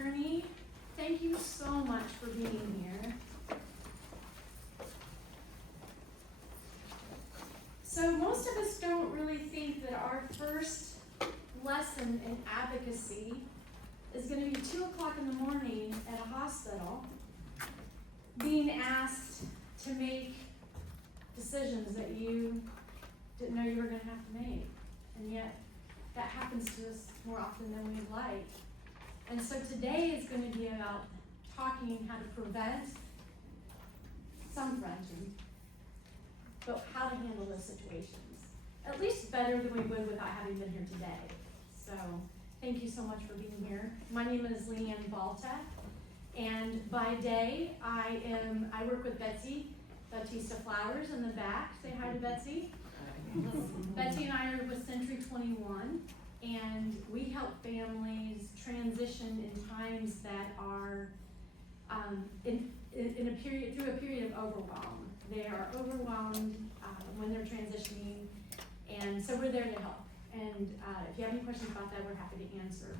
attorney, thank you so much for being here. So most of us don't really think that our first lesson in advocacy is going to be 2 o'clock in the morning at a hospital, being asked to make decisions that you didn't know you were going to have to make. And yet, that happens to us more often than we'd like. And so today is going to be about talking how to prevent some prevention, but how to handle those situations. At least better than we would without having been here today. So, thank you so much for being here. My name is Leanne Balta, and by day, I work with Betsy Bautista Flowers in the back. Say hi to Betsy. Betsy and I are with Century 21, and we help families transition in times that are through a period of overwhelm. They are overwhelmed when they're transitioning, and so we're there to help. And if you have any questions about that, we're happy to answer.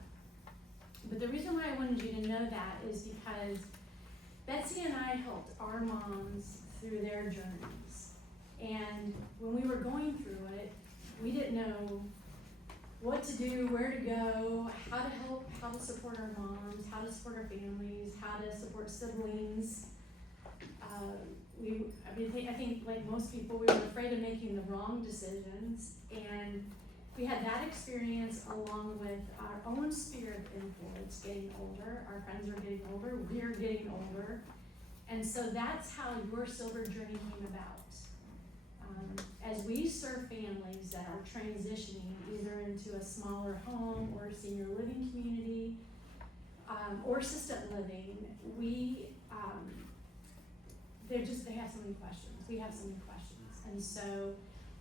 But the reason why I wanted you to know that is because Betsy and I helped our moms through their journeys. And when we were going through it, we didn't know what to do, where to go, how to help, how to support our moms, how to support our families, how to support siblings. I think like most people, we were afraid of making the wrong decisions, and we had that experience along with our own sphere of influence getting older. Our friends are getting older, we're getting older, and so that's how your silver journey came about. As we serve families that are transitioning either into a smaller home or a senior living community or assisted living, they have so many questions. We have so many questions. And so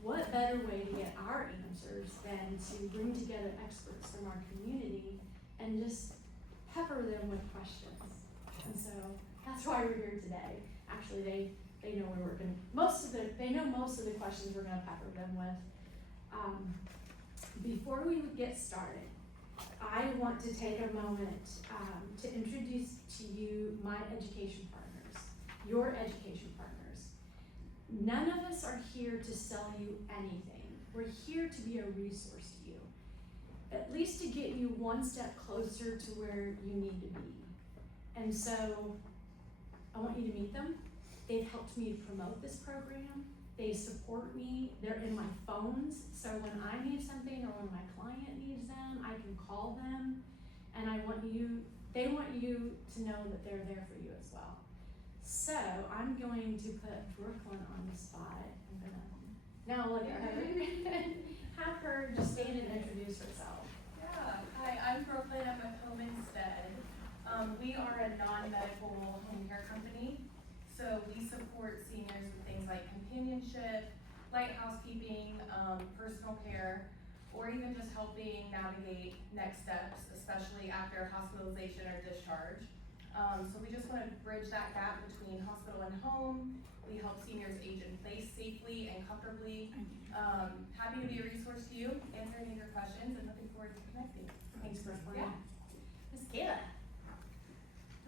what better way to get our answers than to bring together experts from our community and just pepper them with questions. And so that's why we're here today. Actually, they know where we're going. They know most of the questions we're going to pepper them with. Before we get started, I want to take a moment to introduce to you my education partners, your education partners. None of us are here to sell you anything. We're here to be a resource to you, at least to get you one step closer to where you need to be. And so I want you to meet them. They've helped me promote this program. They support me. They're in my phones. So when I need something or when my client needs them, I can call them. And they want you to know that they're there for you as well. So I'm going to put Brooklyn on the spot. I'm gonna now look at her. Have her just stand and introduce herself. Yeah. Hi, I'm Brooklyn. I'm with Home Instead. We are a non-medical home care company. So we support seniors with things like companionship, light housekeeping, personal care, or even just helping navigate next steps, especially after hospitalization or discharge. So we just want to bridge that gap between hospital and home. We help seniors age in place safely and comfortably. Happy to be a resource to you, answer any of your questions, and looking forward to connecting. Thanks, Brooklyn. Yeah. Miss Kayla.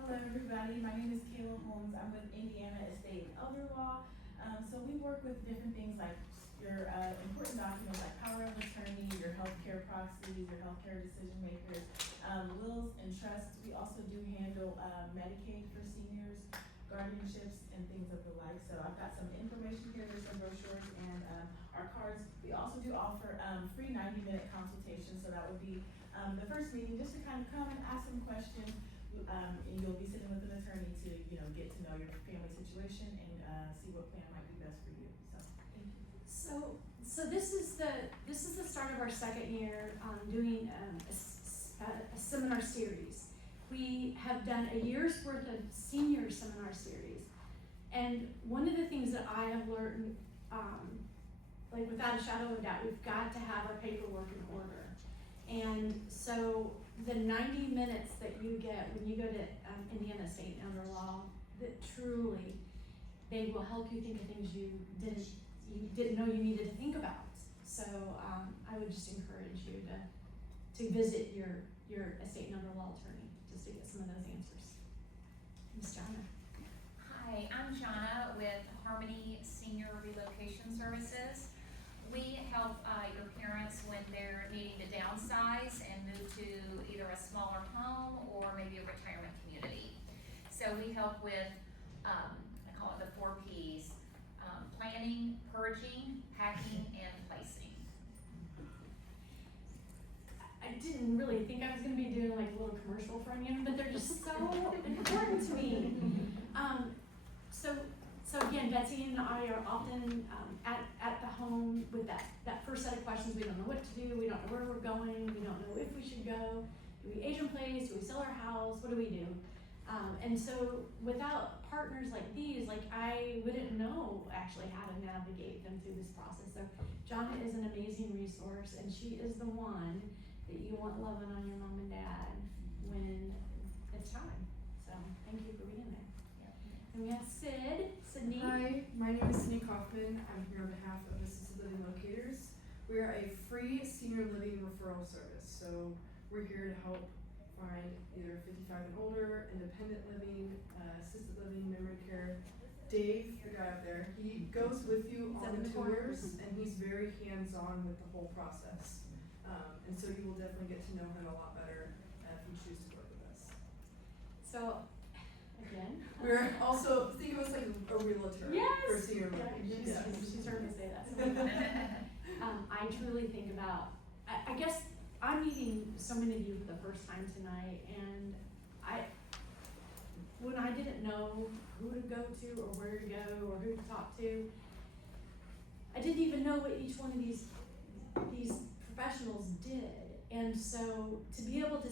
Hello everybody, my name is Kayla Holmes. I'm with Indiana Estate and Elder Law. So we work with different things like your important documents like power of attorney, your healthcare proxies, your healthcare decision makers, wills and trusts. We also do handle Medicaid for seniors, guardianships, and things of the like. So I've got some information here, there's some brochures and our cards. We also do offer free 90-minute consultations. So that would be the first meeting just to kind of come and ask some questions. And you'll be sitting with an attorney to, get to know your family situation and see what plan might be best for you. So, thank you. So this is the start of our second year doing a seminar series. We have done a year's worth of senior seminar series, and one of the things that I have learned, like without a shadow of a doubt, we've got to have our paperwork in order. And so the 90 minutes that you get when you go to Indiana State and Elder Law, that truly, they will help you think of things you didn't know you needed to think about. So I would just encourage you to visit your estate and elder law attorney just to to get some of those answers. Ms. Jana. Hi, I'm Jana with Harmony Senior Relocation Services. We help your parents when they're needing to downsize and move to either a smaller home or maybe a retirement community. So we help with, I call it the 4 Ps, planning, purging, packing, and placing. I didn't really think I was gonna be doing like a little commercial for any of them, but they're just so important to me. So again, Betsy and I are often at the home with that first set of questions. We don't know what to do, we don't know where we're going, we don't know if we should go. Do we age in place? Do we sell our house? What do we do? And so without partners like these, like I wouldn't know actually how to navigate them through this process. So Jana is an amazing resource, and she is the one that you want loving on your mom and dad when it's time. So thank you for being there. And we have Sydney. Hi, my name is Sydney Kaufman. I'm here on behalf of Assisted Living Locators. We are a free senior living referral service. So we're here to help find either 55 and older, independent living, assisted living, memory care. Dave, the guy up there, he goes with you on the tours, and he's very hands-on with the whole process. And so you will definitely get to know him a lot better if you choose to work with us. So again, We're also, think of us like a realtor for senior living. Yeah, she's heard me say that. I truly think about, I guess I'm meeting so many of you for the first time tonight, and when I didn't know who to go to or where to go or who to talk to, I didn't even know what each one of these professionals did. And so to be able to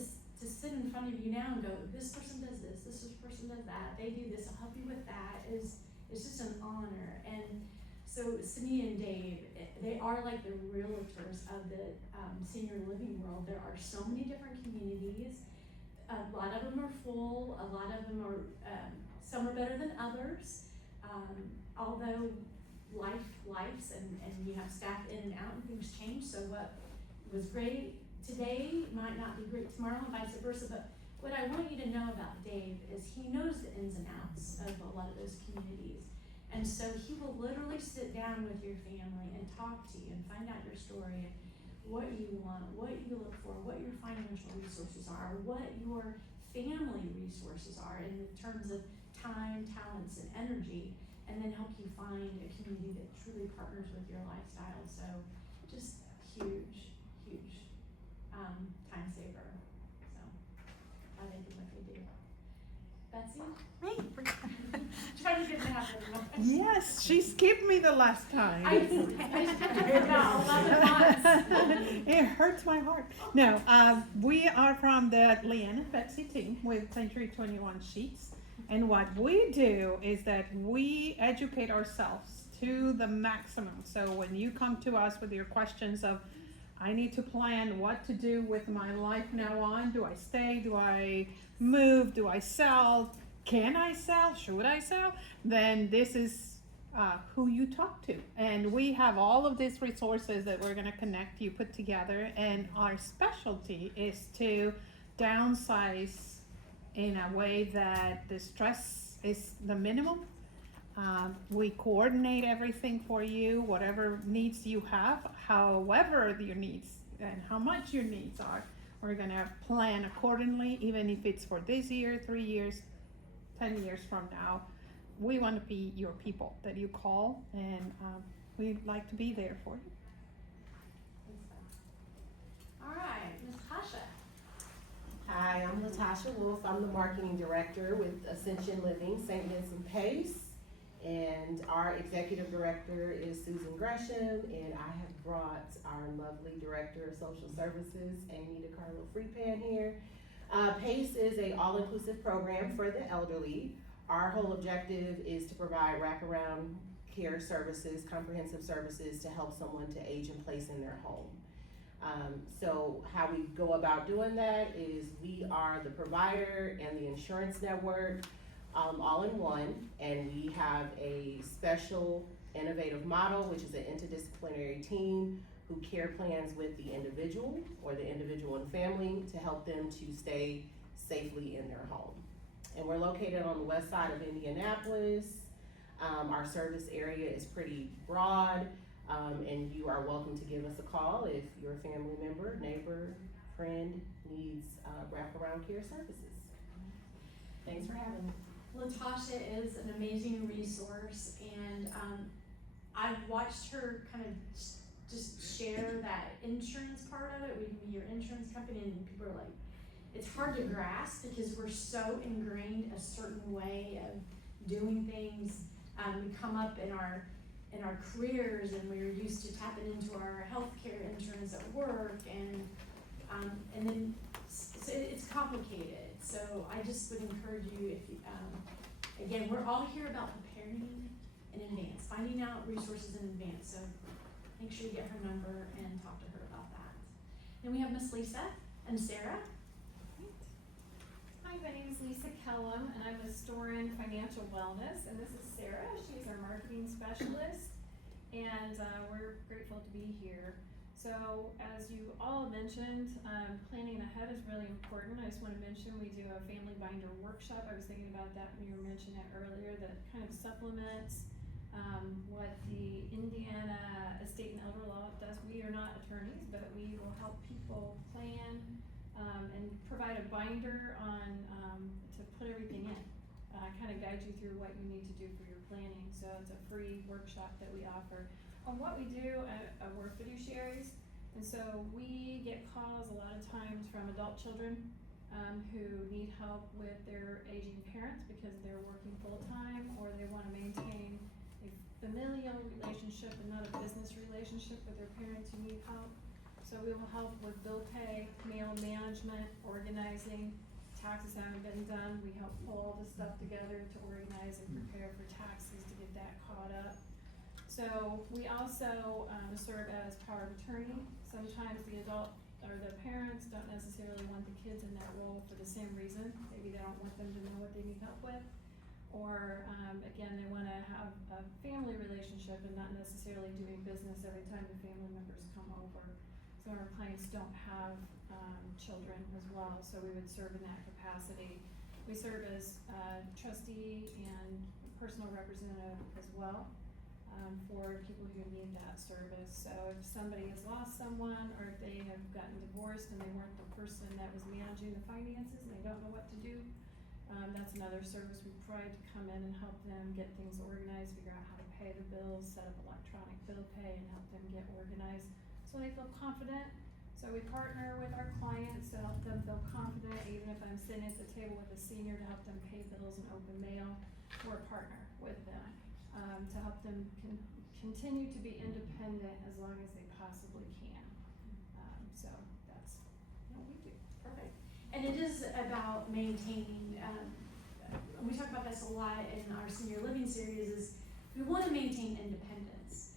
sit in front of you now and go, this person does this person does that, they do this, I'll help you with that, is just an honor. And so Sydney and Dave, they are like the realtors of the senior living world. There are so many different communities. A lot of them are full, a lot of them are, some are better than others. Although life's and you have staff in and out and things change, so what was great today might not be great tomorrow and vice versa. But what I want you to know about Dave is he knows the ins and outs of a lot of those communities. And so he will literally sit down with your family and talk to you and find out your story and what you want, what you look for, what your financial resources are, what your family resources are in terms of time, talents, and energy, and then help you find a community that truly partners with your lifestyle. So just huge time saver. So why they do what they do. Betsy? Me? Trying to get it happen. Yes, she skipped me the last time. I for about 11 months. It hurts my heart. No, we are from the Leanne and Betsy team with Century 21 Sheets. And what we do is that we educate ourselves to the maximum. So when you come to us with your questions of, I need to plan what to do with my life now on, do I stay, do I move, do I sell, can I sell, should I sell, then this is who you talk to. And we have all of these resources that we're gonna connect you, put together, and our specialty is to downsize in a way that the stress is the minimum. We coordinate everything for you, whatever needs you have, however your needs and how much your needs are. We're gonna plan accordingly, even if it's for this year, 3 years, 10 years from now. We wanna be your people that you call, and we'd like to be there for you. All right, Ms. Tasha. Hi, I'm Latasha Wolf. I'm the marketing director with Ascension Living, St. Vincent Pace. And our executive director is Susan Gresham, and I have brought our lovely director of social services, Amy DeCarlo Freepan here. PACE is an all-inclusive program for the elderly. Our whole objective is to provide wraparound care services, comprehensive services to help someone to age in place in their home. So how we go about doing that is we are the provider and the insurance network all in one, and we have a special innovative model, which is an interdisciplinary team who care plans with the individual or the individual and family to help them to stay safely in their home. And we're located on the west side of Indianapolis. Our service area is pretty broad, and you are welcome to give us a call if your family member, neighbor, friend needs wraparound care services. Thanks for having me. Latasha is an amazing resource, and I've watched her kind of just share that insurance part of it. We can be your insurance company, and people are like, it's hard to grasp because we're so ingrained a certain way of doing things. We come up in our careers, and we're used to tapping into our healthcare insurance at work, and then so it's complicated. So I just would encourage you, if you, again, we're all here about preparing in advance, finding out resources in advance. So make sure you get her number and talk to her about that. Then we have Miss Lisa and Sarah. Hi, my name is Lisa Kellum, and I'm with Storin Financial Wellness, and this is Sarah. She's our marketing specialist, and we're grateful to be here. So, as you all mentioned, planning ahead is really important. I just want to mention we do a family binder workshop. I was thinking about that when you were mentioning it earlier, that kind of supplements what the Indiana Estate and Elder Law does. We are not attorneys, but we will help people plan and provide a binder on to put everything in. Kind of guide you through what you need to do for your planning. So it's a free workshop that we offer. What we do, we're fiduciaries, and so we get calls a lot of times from adult children who need help with their aging parents because they're working full time, or they want to maintain a familial relationship and not a business relationship with their parents who need help. So we will help with bill pay, mail management, organizing. Taxes haven't been done. We help pull all this stuff together to organize and prepare for taxes to get that caught up. So we also serve as power of attorney. Sometimes the adult or the parents don't necessarily want the kids in that role for the same reason. Maybe they don't want them to know what they need help with. Or again, they want to have a family relationship and not necessarily doing business every time the family members come over. Some of our clients don't have children as well, so we would serve in that capacity. We serve as trustee and personal representative as well for people who need that service. So if somebody has lost someone, or if they have gotten divorced and they weren't the person that was managing the finances and they don't know what to do, that's another service we provide to come in and help them get things organized, figure out how to pay the bills, set up electronic bill pay, and help them get organized so they feel confident. So we partner with our clients to help them feel confident, even if I'm sitting at the table with a senior to help them pay bills and open mail. We're a partner with them to help them continue to be independent as long as they possibly can. So that's what we do. Perfect. And it is about maintaining, we talk about this a lot in our senior living series, is we want to maintain independence,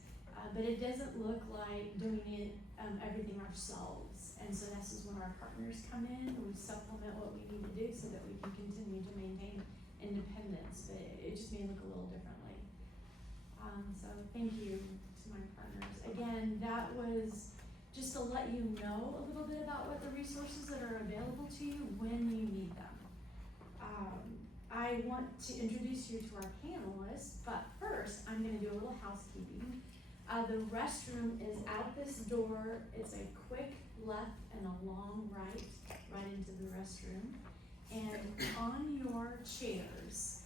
but it doesn't look like doing it everything ourselves. And so this is when our partners come in, we supplement what we need to do so that we can continue to maintain independence, but it just may look a little differently. So thank you to my partners. Again, that was just to let you know a little bit about what the resources that are available to you when you need them. I want to introduce you to our panelists, but first I'm going to do a little housekeeping. The restroom is out this door. It's a quick left and a long right into the restroom. And on your chairs,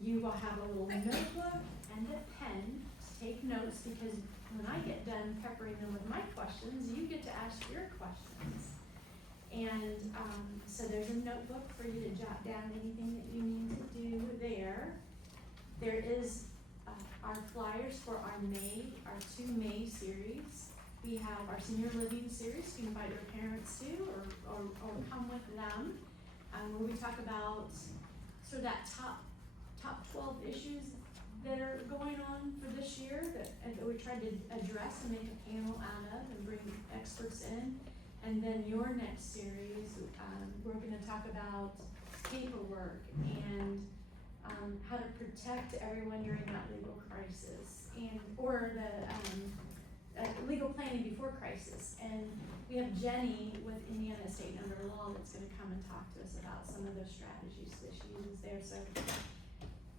you will have a little notebook and a pen to take notes, because when I get done peppering them with my questions, you get to ask your questions. And so there's a notebook for you to jot down anything that you need to do there. There is our flyers for our two May series. We have our senior living series you can invite your parents to, or come with them, where we talk about sort of that top 12 issues that are going on for this year that we tried to address and make a panel out of and bring experts in. And then your next series, we're going to talk about paperwork and how to protect everyone during that legal crisis, and or the legal planning before crisis. And we have Jenny with Indiana State and Under Law that's gonna come and talk to us about some of those strategies that she uses there. So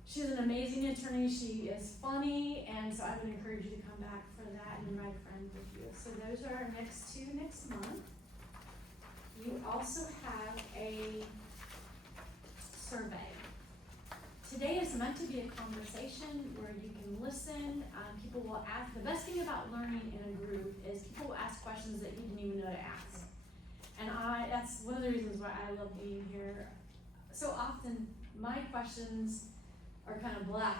she's an amazing attorney, she is funny, and so I would encourage you to come back for that and invite a friend with you. So those are our next two next month. You also have a survey. Today is meant to be a conversation where you can listen, people will ask, the best thing about learning in a group is people will ask questions that you didn't even know to ask. And that's one of the reasons why I love being here. So often, my questions are kind of blah,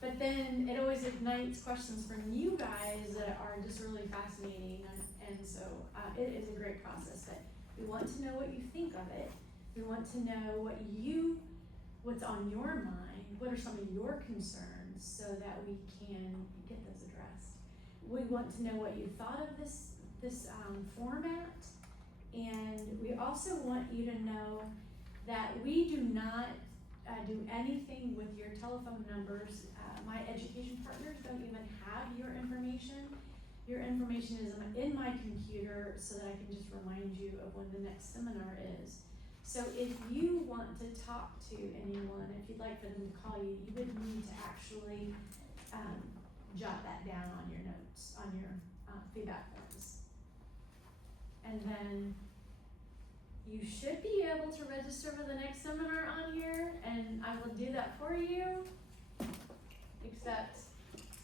but then it always ignites questions from you guys that are just really fascinating, and so it is a great process. But we want to know what you think of it. We want to know what's on your mind, what are some of your concerns, so that we can get those addressed. We want to know what you thought of this format, and we also want you to know that we do not do anything with your telephone numbers. My education partners don't even have your information. Your information is in my computer so that I can just remind you of when the next seminar is. So if you want to talk to anyone, if you'd like for them to call you, you would need to actually jot that down on your notes, on your feedback forms. And then you should be able to register for the next seminar on here, and I will do that for you, except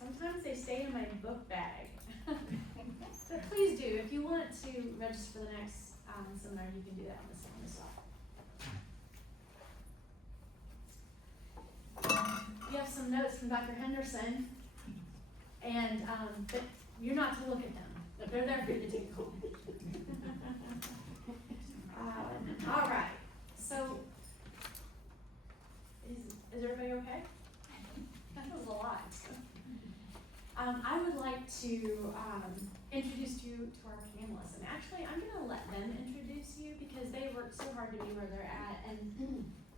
sometimes they stay in my book bag. But please do, if you want to register for the next seminar, you can do that on this one as well. You have some notes from Dr. Henderson, and but you're not to look at them, but they're there for you to take a call. All right, so is everybody okay? That was a lot. I would like to introduce you to our panelists, and actually I'm gonna let them introduce you because they work so hard to be where they're at, and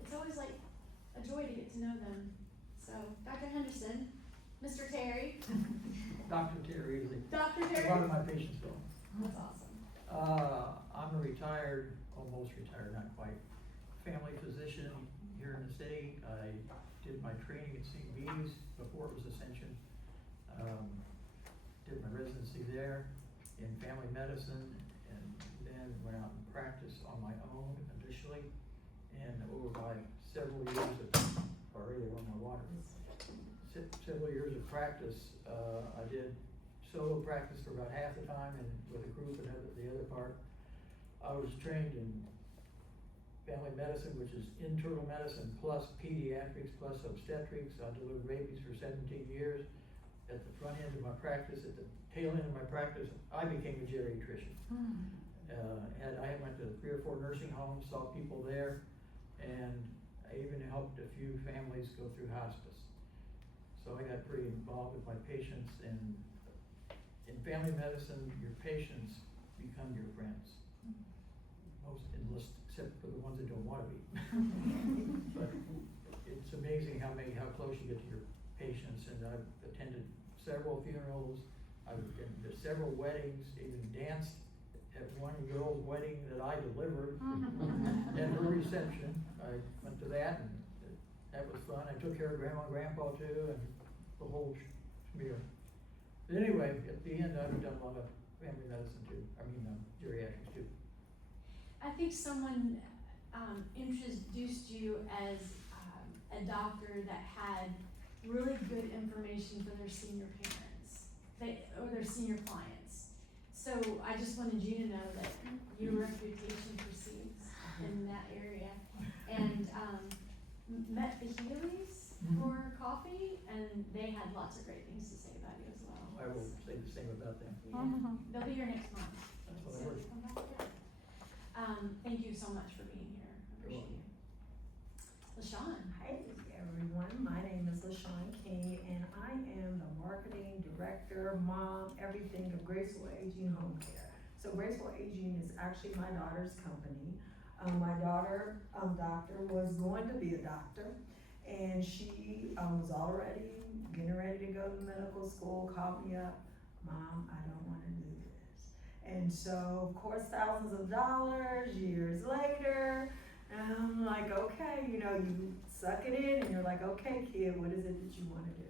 it's always like a joy to get to know them. So, Dr. Henderson, Mr. Terry. Dr. Terry is Dr. a Terry. lot of my patients go. That's awesome. I'm a retired, almost retired, not quite, family physician here in the city. I did my training at St. Bede's before it was Ascension. Did my residency there in family medicine, and then went out and practiced on my own initially. And over by several years of, already on my water, several years of practice, I did solo practice for about half the time, and with a group and the other part. I was trained in family medicine, which is internal medicine plus pediatrics plus obstetrics. I delivered babies for 17 years. At the front end of my practice, at the tail end of my practice, I became a geriatrician. I went to 3 or 4 nursing homes, saw people there, and I even helped a few families go through hospice. So I got pretty involved with my patients, and in family medicine, your patients become your friends. Most enlist, except for the ones that don't want to be. But it's amazing how close you get to your patients, and I've attended several funerals, I've been to several weddings, even danced at one girl's wedding that I delivered, at her reception. I went to that, and that was fun. I took care of grandma and grandpa too, and the whole schmear. But anyway, at the end, I've done a lot of family medicine too, geriatrics too. I think someone introduced you as a doctor that had really good information for their senior parents, or their senior clients. So I just wanted you to know that your reputation precedes in that area. And met the Healy's for coffee, and they had lots of great things to say about you as well. I will say the same about them. Yeah. They'll be here next month. That's what I So heard. come back here. Thank you so much for being here. I appreciate you. LaShawn. Hi everyone, my name is LaShawn King, and I am the marketing director, mom, everything of Graceful Aging Home Care. So Graceful Aging is actually my daughter's company. My daughter, doctor, was going to be a doctor, and she was already getting ready to go to medical school, called me up Mom, I don't wanna do this. And so, of course, thousands of dollars, years later, and I'm like, okay, you know, you suck it in and you're like, okay, kid, what is it that you wanna do?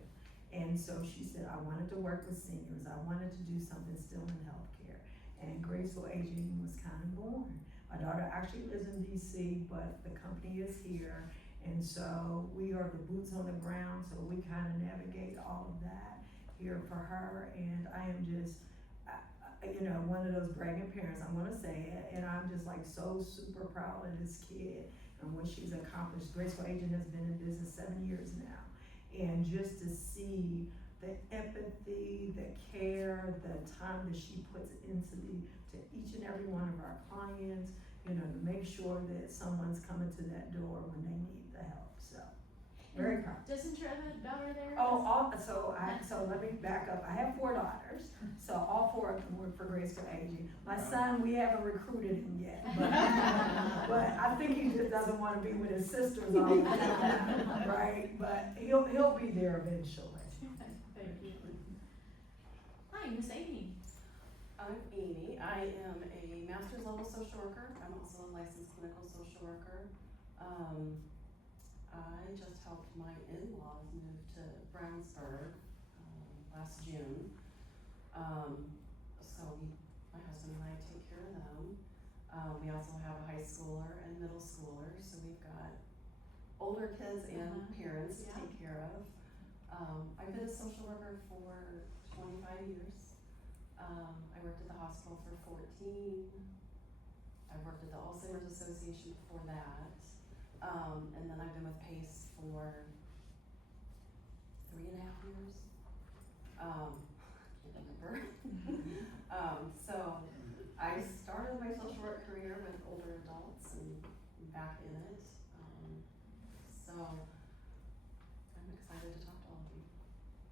And so she said, I wanted to work with seniors, I wanted to do something still in healthcare. And Graceful Aging was kind of born. My daughter actually lives in DC, but the company is here. And so we are the boots on the ground, so we kind of navigate all of that here for her. And I am just, you know, one of those bragging parents, I'm gonna say it, and I'm just like so super proud of this kid and what she's accomplished. Graceful Aging has been in business 7 years now. And just to see the empathy, the care, the time that she puts into to each and every one of our clients, you know, to make sure that someone's coming to that door when they need the help, so, very proud. Doesn't your other daughter there? So let me back up, I have 4 daughters, so all 4 of them work for Graceful Aging. My son, we haven't recruited him yet, but, but I think he just doesn't wanna be with his sisters all the time, right? But he'll be there eventually. Thank you. Hi, Miss Amy. I'm Amy. I am a master's level social worker. I'm also a licensed clinical social worker. I just helped my in-laws move to Brownsburg last June. So my husband and I take care of them. We also have a high schooler and middle schooler, so we've got older kids and parents to take care of. I've been a social worker for 25 years. I worked at the hospital for 14. I worked at the Alzheimer's Association before that. And then I've been with PACE for 3.5 years. Can't remember. So I started my social work career with older adults and I'm back in it. So I'm excited to talk to all of you.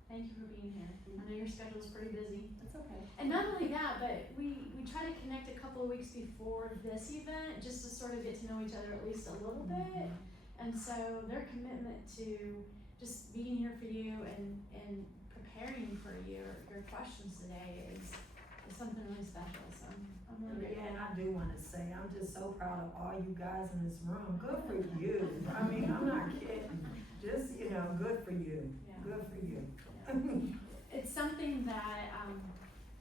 Thank you for being here. I know your schedule's pretty busy. It's okay. And not only that, but we try to connect a couple of weeks before this event, just to sort of get to know each other at least a little bit. And so their commitment to just being here for you and preparing for your questions today is something really special. So I'm really grateful. And I do wanna say, I'm just so proud of all you guys in this room. Good for you. I mean, I'm not kidding. Just, you know, good for you. Yeah. Good for you. It's something that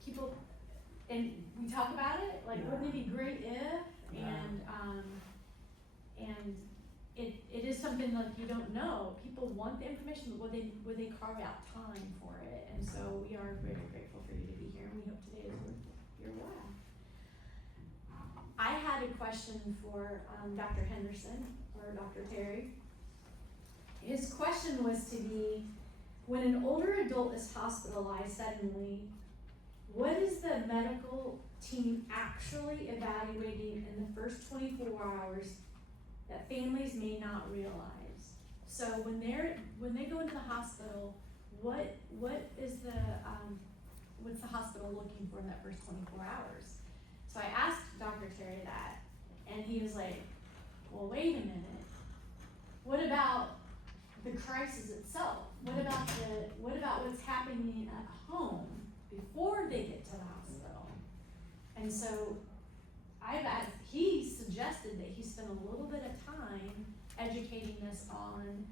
people, and we talk about it, like wouldn't it be great if, and it is something like you don't know. People want the information, but would they carve out time for it? And so we are very grateful for you to be here, and we hope today is worth your while. I had a question for Dr. Henderson or Dr. Terry. His question was to be, when an older adult is hospitalized suddenly, what is the medical team actually evaluating in the first 24 hours that families may not realize? So when they go into the hospital, what is what's the hospital looking for in that first 24 hours? So I asked Dr. Terry that, and he was like, well, wait a minute. What about the crisis itself? What about what's happening at home before they get to the hospital? And so he suggested that he spend a little bit of time educating us on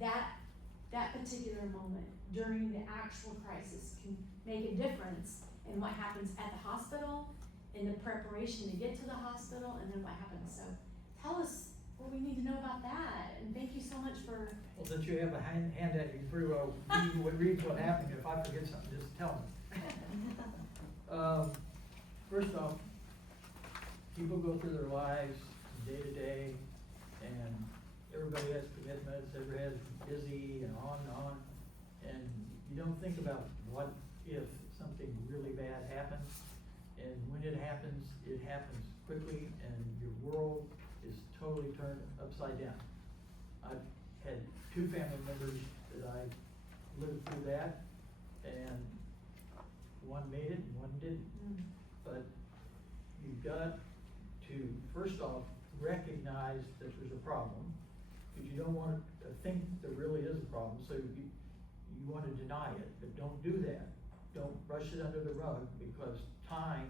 that particular moment during the actual crisis can make a difference in what happens at the hospital, in the preparation to get to the hospital, and then what happens. So tell us what we need to know about that, and thank you so much for. Well, since you have a handout, you can pretty well read what happened. If I forget something, just tell me. First off, people go through their lives day to day, and everybody has commitments, everybody is busy and on, and you don't think about what if something really bad happens, and when it happens quickly, and your world is totally turned upside down. I've had 2 family members that I lived through that, and one made it and one didn't. But you've got to, first off, recognize that there's a problem, because you don't want to think there really is a problem, so you want to deny it, but don't do that. don't brush it under the rug, because time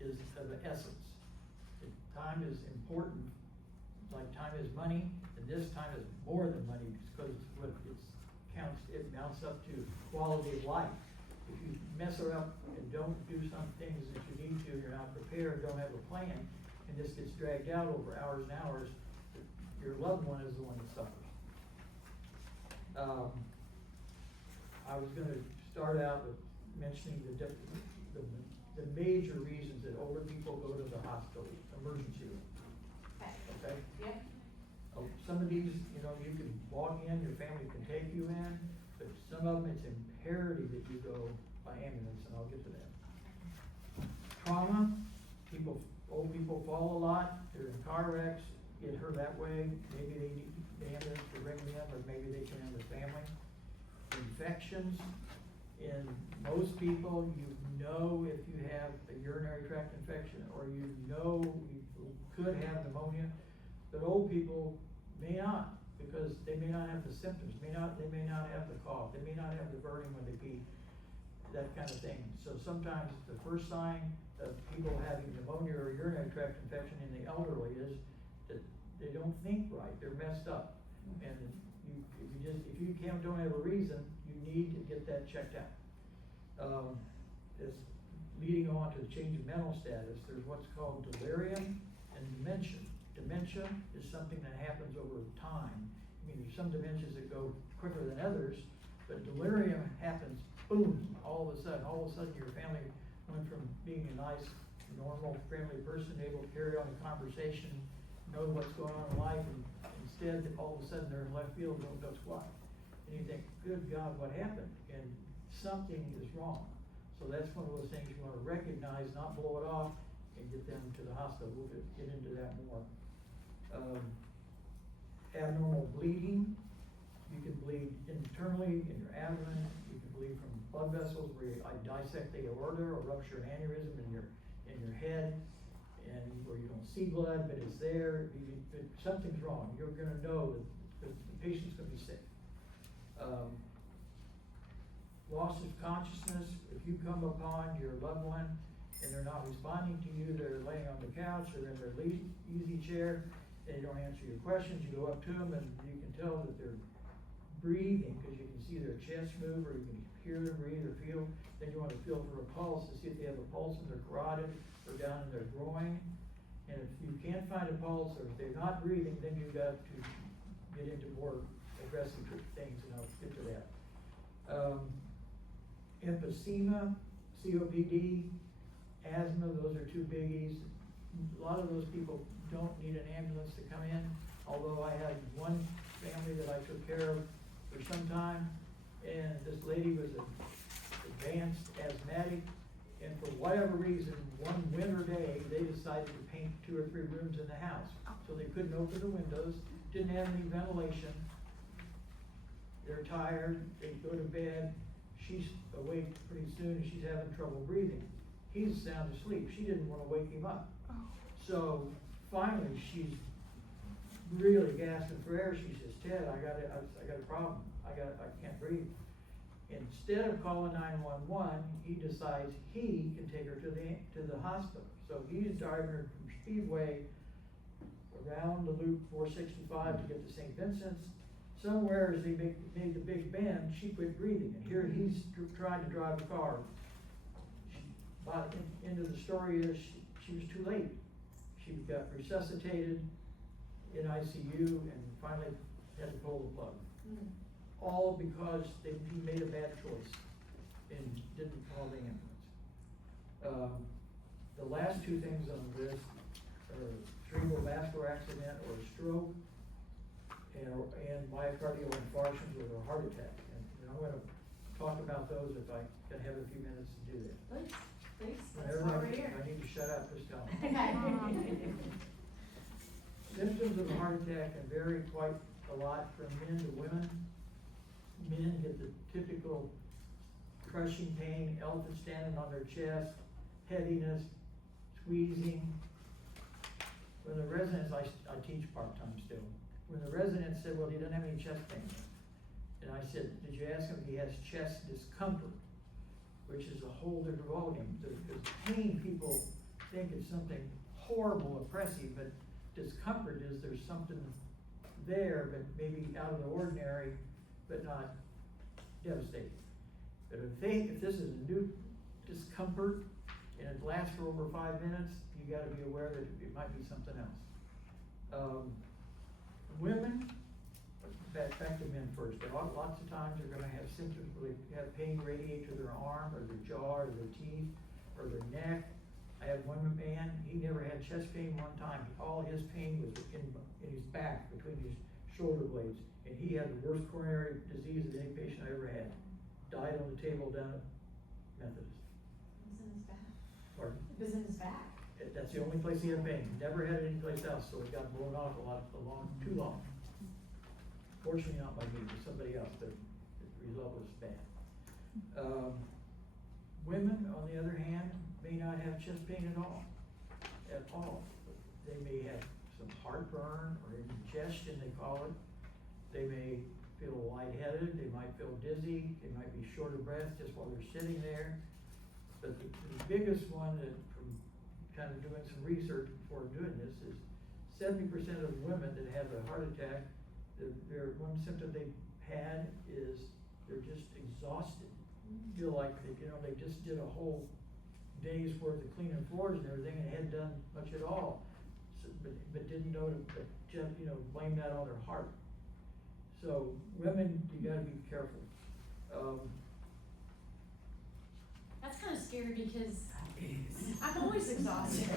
is of the essence. Time is important, like time is money, and this time is more than money, because what it mounts up to quality of life. If you mess her up and don't do some things that you need to, you're not prepared, don't have a plan, and this gets dragged out over hours and hours, your loved one is the one that suffers. I was gonna start out with mentioning the major reasons that older people go to the hospital, emergency room. Okay? Yep. Some of these, you know, you can walk in, your family can take you in, but some of them, it's imperative that you go by ambulance, and I'll get to that. Trauma, old people fall a lot, they're in car wrecks, get hurt that way, maybe they need the ambulance to bring them in, or maybe they can have the family. Infections, in most people, you know if you have a urinary tract infection, or you know you could have pneumonia, but old people may not, because they may not have the symptoms, they may not have the cough, they may not have the burning when they pee, that kind of thing. So sometimes the first sign of people having pneumonia or urinary tract infection in the elderly is that they don't think right, they're messed up. And if you don't have a reason, you need to get that checked out. It's leading on to the change of mental status, there's what's called delirium and dementia. Dementia is something that happens over time. I mean, there's some dementias that go quicker than others, but delirium happens, boom, all of a sudden your family went from being a nice, normal, friendly person, able to carry on a conversation, know what's going on in life, and instead, all of a sudden, they're in left field, don't know why. And you think, good God, what happened? And something is wrong. So that's one of those things you wanna recognize, not blow it off, and get them to the hospital. We'll get into that more. Abnormal bleeding, you can bleed internally in your abdomen, you can bleed from blood vessels where I dissect the aorta or rupture an aneurysm in your head, and where you don't see blood, but it's there. Something's wrong, you're gonna know that the patient's gonna be sick. Loss of consciousness, if you come upon your loved one and they're not responding to you, they're laying on the couch or in their easy chair, they don't answer your questions, you go up to them and you can tell that they're breathing, because you can see their chest move, or you can hear them breathe or feel. Then you want to feel for a pulse to see if they have a pulse in their carotid or down in their groin. And if you can't find a pulse, or if they're not breathing, then you've got to get into more aggressive things, and I'll get to that. Emphysema, COPD, asthma, those are two biggies. A lot of those people don't need an ambulance to come in, although I had one family that I took care of for some time, and this lady was an advanced asthmatic, and for whatever reason, one winter day, they decided to paint 2 or 3 rooms in the house. So they couldn't open the windows, didn't have any ventilation. They're tired, they go to bed, she's awake pretty soon and she's having trouble breathing. He's sound asleep, she didn't wanna wake him up. So finally, she's really gasping for air. She says, Ted, I got a problem, I can't breathe. Instead of calling 911, he decides he can take her to the hospital. So he's driving her from Speedway around the loop 465 to get to St. Vincent's. Somewhere as they made the big bend, she quit breathing, and here he's trying to drive the car. But into the story is she was too late. She got resuscitated in ICU and finally had to pull the plug. All because he made a bad choice and didn't call the ambulance. The last 2 things on the list are cerebrovascular accident or stroke, and myocardial infarctions or a heart attack. And I'm gonna talk about those if I can have a few minutes to do that. Please, Whenever I need to shut up, just tell me. Symptoms of a heart attack can vary quite a lot from men to women. Men get the typical crushing pain, elephant standing on their chest, heaviness, squeezing. When the residents, I teach part-time still, when the resident said, well, he doesn't have any chest pain. And I said, did you ask him if he has chest discomfort? which is a whole different ballgame. Because pain, people think it's something horrible, oppressive, but discomfort is there's something there, but maybe out of the ordinary, but not devastating. But if this is a new discomfort and it lasts for over 5 minutes, you gotta be aware that it might be something else. Women, back to men first, lots of times they're gonna have symptoms where they have pain radiate to their arm or their jaw or their teeth or their neck. I had one man, he never had chest pain one time. All his pain was in his back, between his shoulder blades. And he had the worst coronary disease of any patient I ever had. Died on the table down at Methodist. It was in his back. Pardon? It was in his back. That's the only place he had pain. Never had it anyplace else, so it got blown off too long. Fortunately not by me, but somebody else, but the result was bad. Women, on the other hand, may not have chest pain at all. They may have some heartburn or indigestion, they call it. They may feel lightheaded, they might feel dizzy, they might be short of breath just while they're sitting there. But the biggest one that, from kind of doing some research before doing this, is 70% of women that have a heart attack, their one symptom they've had is they're just exhausted. Feel like they just did a whole day's worth of cleaning floors and everything and hadn't done much at all. So, but didn't know to blame that on their heart. So women, you gotta be careful. That's kind of scary because I'm always exhausted.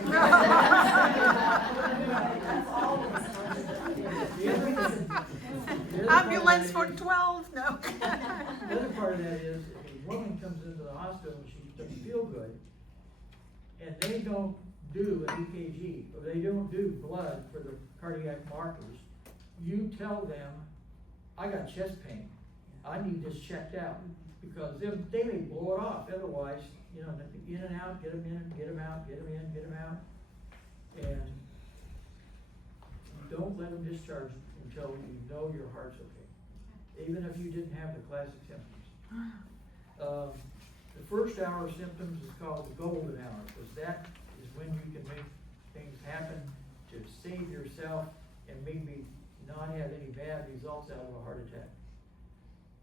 Ambulance for 12, no. The other part of that is, if a woman comes into the hospital and she doesn't feel good, and they don't do an EKG, or they don't do blood for the cardiac markers, you tell them, I got chest pain, I need this checked out, because they may blow it off, otherwise, in and out, get them in, get them out, get them in, get them out, and don't let them discharge until you know your heart's okay, even if you didn't have the classic symptoms. The first hour of symptoms is called the golden hour, because that is when you can make things happen to save yourself and maybe not have any bad results out of a heart attack,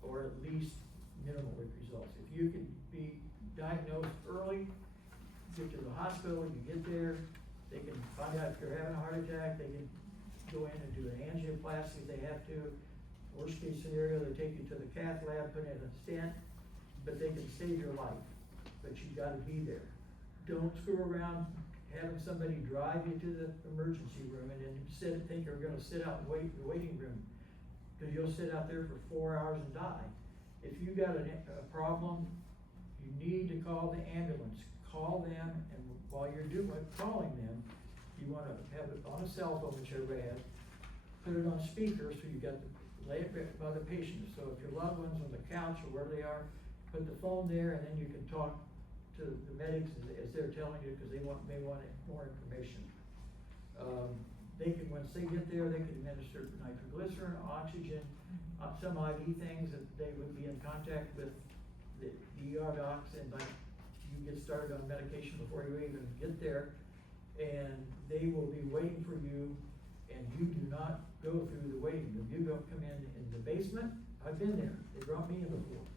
or at least minimal results. If you can be diagnosed early, get to the hospital, you get there, they can find out if you're having a heart attack, they can go in and do an angioplasty if they have to. Worst case scenario, they take you to the cath lab, put in a stent, but they can save your life. But you gotta be there. Don't screw around having somebody drive you to the emergency room and then think you're gonna sit out and wait in the waiting room, because you'll sit out there for 4 hours and die. If you got a problem, you need to call the ambulance. Call them, and while you're calling them, you wanna have it on a cell phone, which everybody has, put it on speaker so you got lay it by the patient. So if your loved one's on the couch or wherever they are, put the phone there, and then you can talk to the medics as they're telling you, because they may want more information. They can, once they get there, they can administer nitroglycerin, oxygen, some IV things that they would be in contact with the ER docs, and like you get started on medication before you even get there, and they will be waiting for you, and you do not go through the waiting room. You don't come in the basement. I've been there. They brought me in before.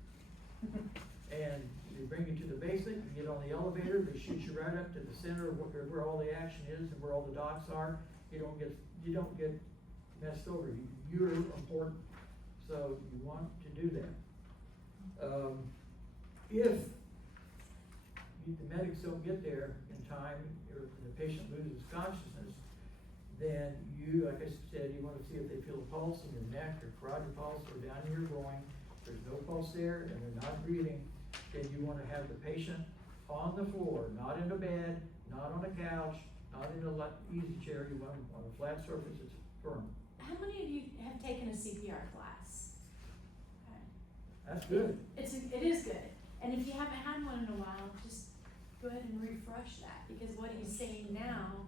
And they bring you to the basement, you get on the elevator, they shoot you right up to the center of where all the action is and where all the docs are. You don't get messed over. You're important. So you want to do that. If the medics don't get there in time, or the patient loses consciousness, then you, like I said, you want to see if they feel a pulse in your neck or carotid pulse or down in your groin. If there's no pulse there and they're not breathing, then you want to have the patient on the floor, not in a bed, not on a couch, not in a easy chair. You want them on a flat surface that's firm. How many of you have taken a CPR class? Okay. That's good. It is good. And if you haven't had one in a while, just go ahead and refresh that, because what he's saying now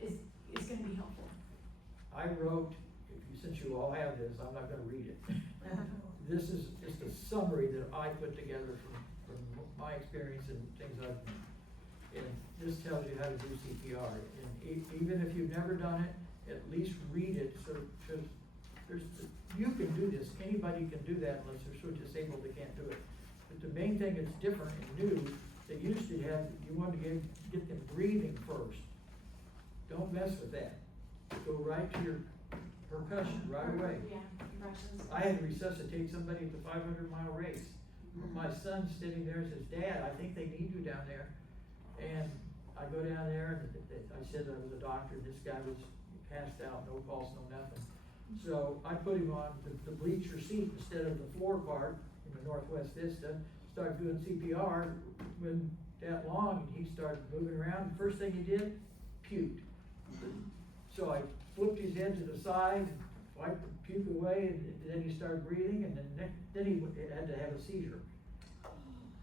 is gonna be helpful. I wrote, since you all have this, I'm not gonna read it. This is just a summary that I put together from from my experience and things I've done. And this tells you how to do CPR, and even if you've never done it, at least read it, so you can do this, anybody can do that unless they're so disabled they can't do it. But the main thing that's different and new, they used to have, you wanted to get them breathing first. Don't mess with that. Go right to your percussion right away. Yeah, impressions. I had to resuscitate somebody at the 500-mile race. My son's sitting there and says, "Dad, I think they need you down there." And I go down there and I said I was a doctor, this guy was passed out, no pulse, no nothing. So I put him on the bleacher seat instead of the floor part in the Northwest Vista, started doing CPR, went that long, and he started moving around. First thing he did, puked. So I flipped his head to the side, wiped the puke away, and then he started breathing, and then he had to have a seizure.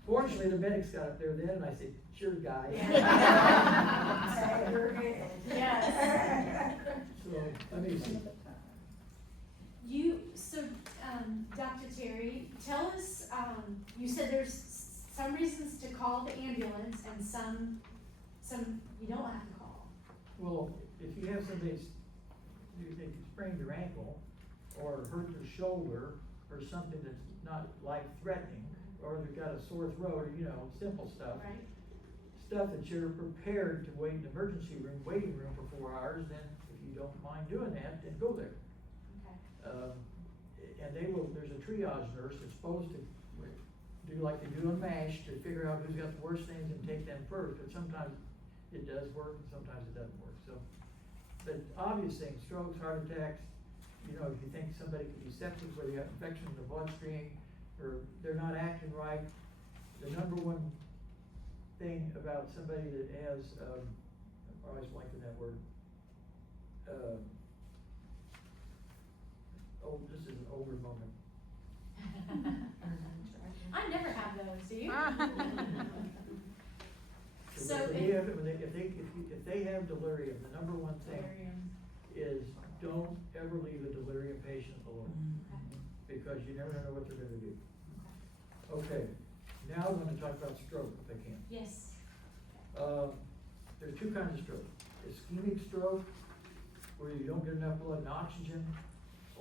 Fortunately, the medics got up there then, and I said, "Sure, guy." Yes. So, let me see. Dr. Terry, tell us, you said there's some reasons to call the ambulance and some you don't have to call. Well, if you have somebody, you think you sprained their ankle, or hurt their shoulder, or something that's not life-threatening, or they've got a sore throat, or, simple stuff. Right. Stuff that you're prepared to wait in the emergency room, waiting room for 4 hours, then if you don't mind doing that, then go there. Okay. And there's a triage nurse that's supposed to do like they do in MASH to figure out who's got the worst things and take them first, but sometimes it does work and sometimes it doesn't work, so. But obvious things, strokes, heart attacks, if you think somebody could be septic where they have infection in the bloodstream, or they're not acting right, the number one thing about somebody that has, I'm always blanking that word, this is an older moment. I never have those, do you? So If they have delirium, the number one thing is don't ever leave a delirium patient alone, because you never know what they're gonna do. Okay, now I'm gonna talk about stroke if I can. Yes. There's two kinds of stroke. Ischemic stroke, where you don't get enough blood and oxygen,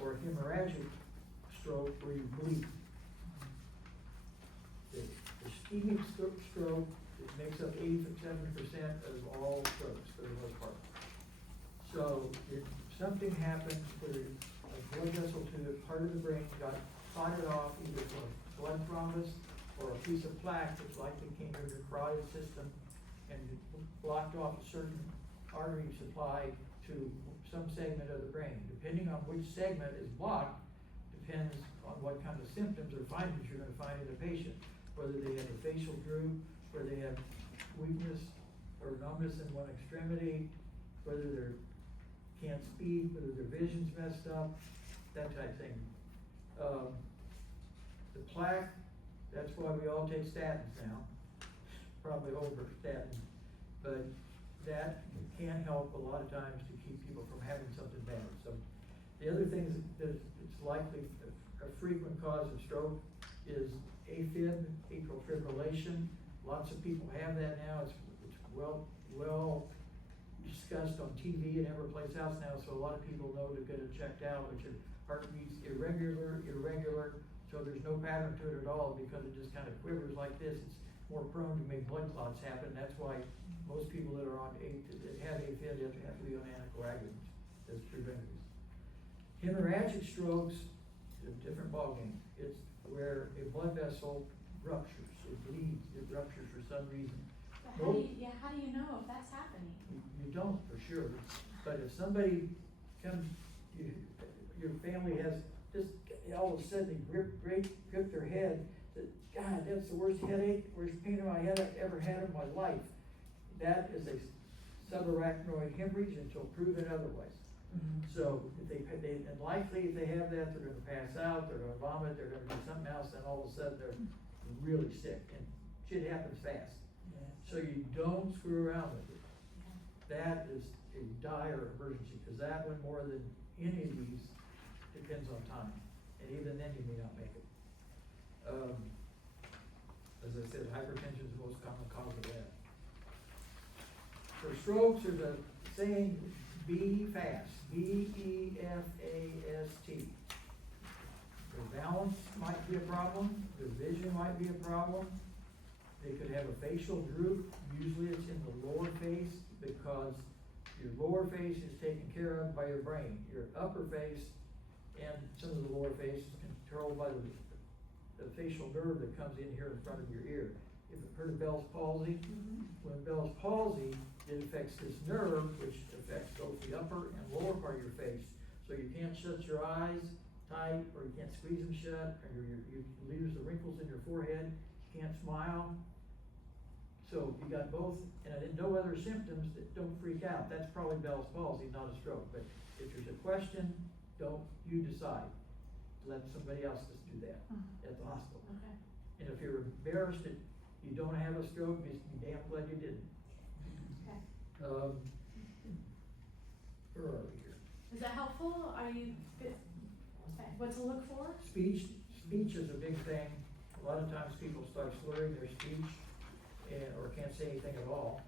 or hemorrhagic stroke, where you bleed. The ischemic stroke, it makes up 87% of all strokes for the most part. So if something happens where a blood vessel to the part of the brain got clotted off, either from a blood thrombus or a piece of plaque that's likely came through the carotid system and blocked off a certain artery supply to some segment of the brain. Depending on which segment is blocked, depends on what kind of symptoms or findings you're gonna find in the patient. Whether they have a facial droop, whether they have weakness or numbness in one extremity, whether they can't speak, whether their vision's messed up, that type of thing. The plaque, that's why we all take statins now, probably over statins, but that can help a lot of times to keep people from having something bad. So the other things that it's likely a frequent cause of stroke is AFib, atrial fibrillation. Lots of people have that now. It's well discussed on TV and every place else now, so a lot of people know to get it checked out, which your heartbeat's irregular, so there's no pattern to it at all because it just kind of quivers like this. It's more prone to make blood clots happen. That's why most people that are on that have AFib have to be on anticoagulants as preventatives. Hemorrhagic strokes is a different ballgame. It's where a blood vessel ruptures, it bleeds, it ruptures for some reason. But how do you know if that's happening? You don't for sure, but if somebody comes, your family has just all of a sudden they grip their head, that, God, that's the worst headache, worst pain in my head I've ever had in my life. That is a subarachnoid hemorrhage until proven otherwise. So and likely if they have that, they're gonna pass out, they're gonna vomit, they're gonna do something else, and all of a sudden they're really sick, and shit happens fast. So you don't screw around with it. That is a dire emergency, cause that one more than any of these depends on time, and even then you may not make it. as I said, hypertension is the most common cause of that. For strokes, there's a saying, be fast, B-E-F-A-S-T. Their balance might be a problem, their vision might be a problem. They could have a facial droop, usually it's in the lower face, because your lower face is taken care of by your brain. Your upper face and some of the lower face is controlled by the facial nerve that comes in here in front of your ear. If you've heard of Bell's palsy, when Bell's palsy, it affects this nerve, which affects both the upper and lower part of your face. So you can't shut your eyes tight, or you can't squeeze them shut, or you lose the wrinkles in your forehead, you can't smile. So you got both, and no other symptoms that don't freak out. That's probably Bell's palsy, not a stroke. But if there's a question, don't you decide. Let somebody else just do that at the hospital. Okay. And if you're embarrassed that you don't have a stroke, be damn glad you didn't. Okay. Where are we here? Is that helpful? Are you good? Okay, what to look for? Speech is a big thing. A lot of times people start slurring their speech or can't say anything at all.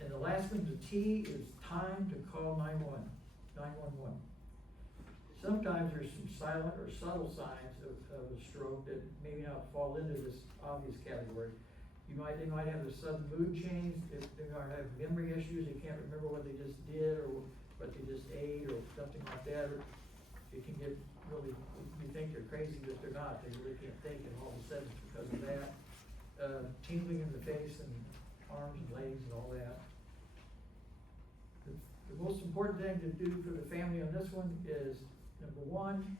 And the last one, the T, is time to call 911. Sometimes there's some silent or subtle signs of a stroke that maybe not fall into this obvious category. They might have a sudden mood change, they might have memory issues, they can't remember what they just did or what they just ate or something like that. Or it can get really, you think they're crazy, but they're not. They really can't think, and all of a sudden it's because of that. Tingling in the face and arms and legs and all that. The most important thing to do for the family on this one is, number one,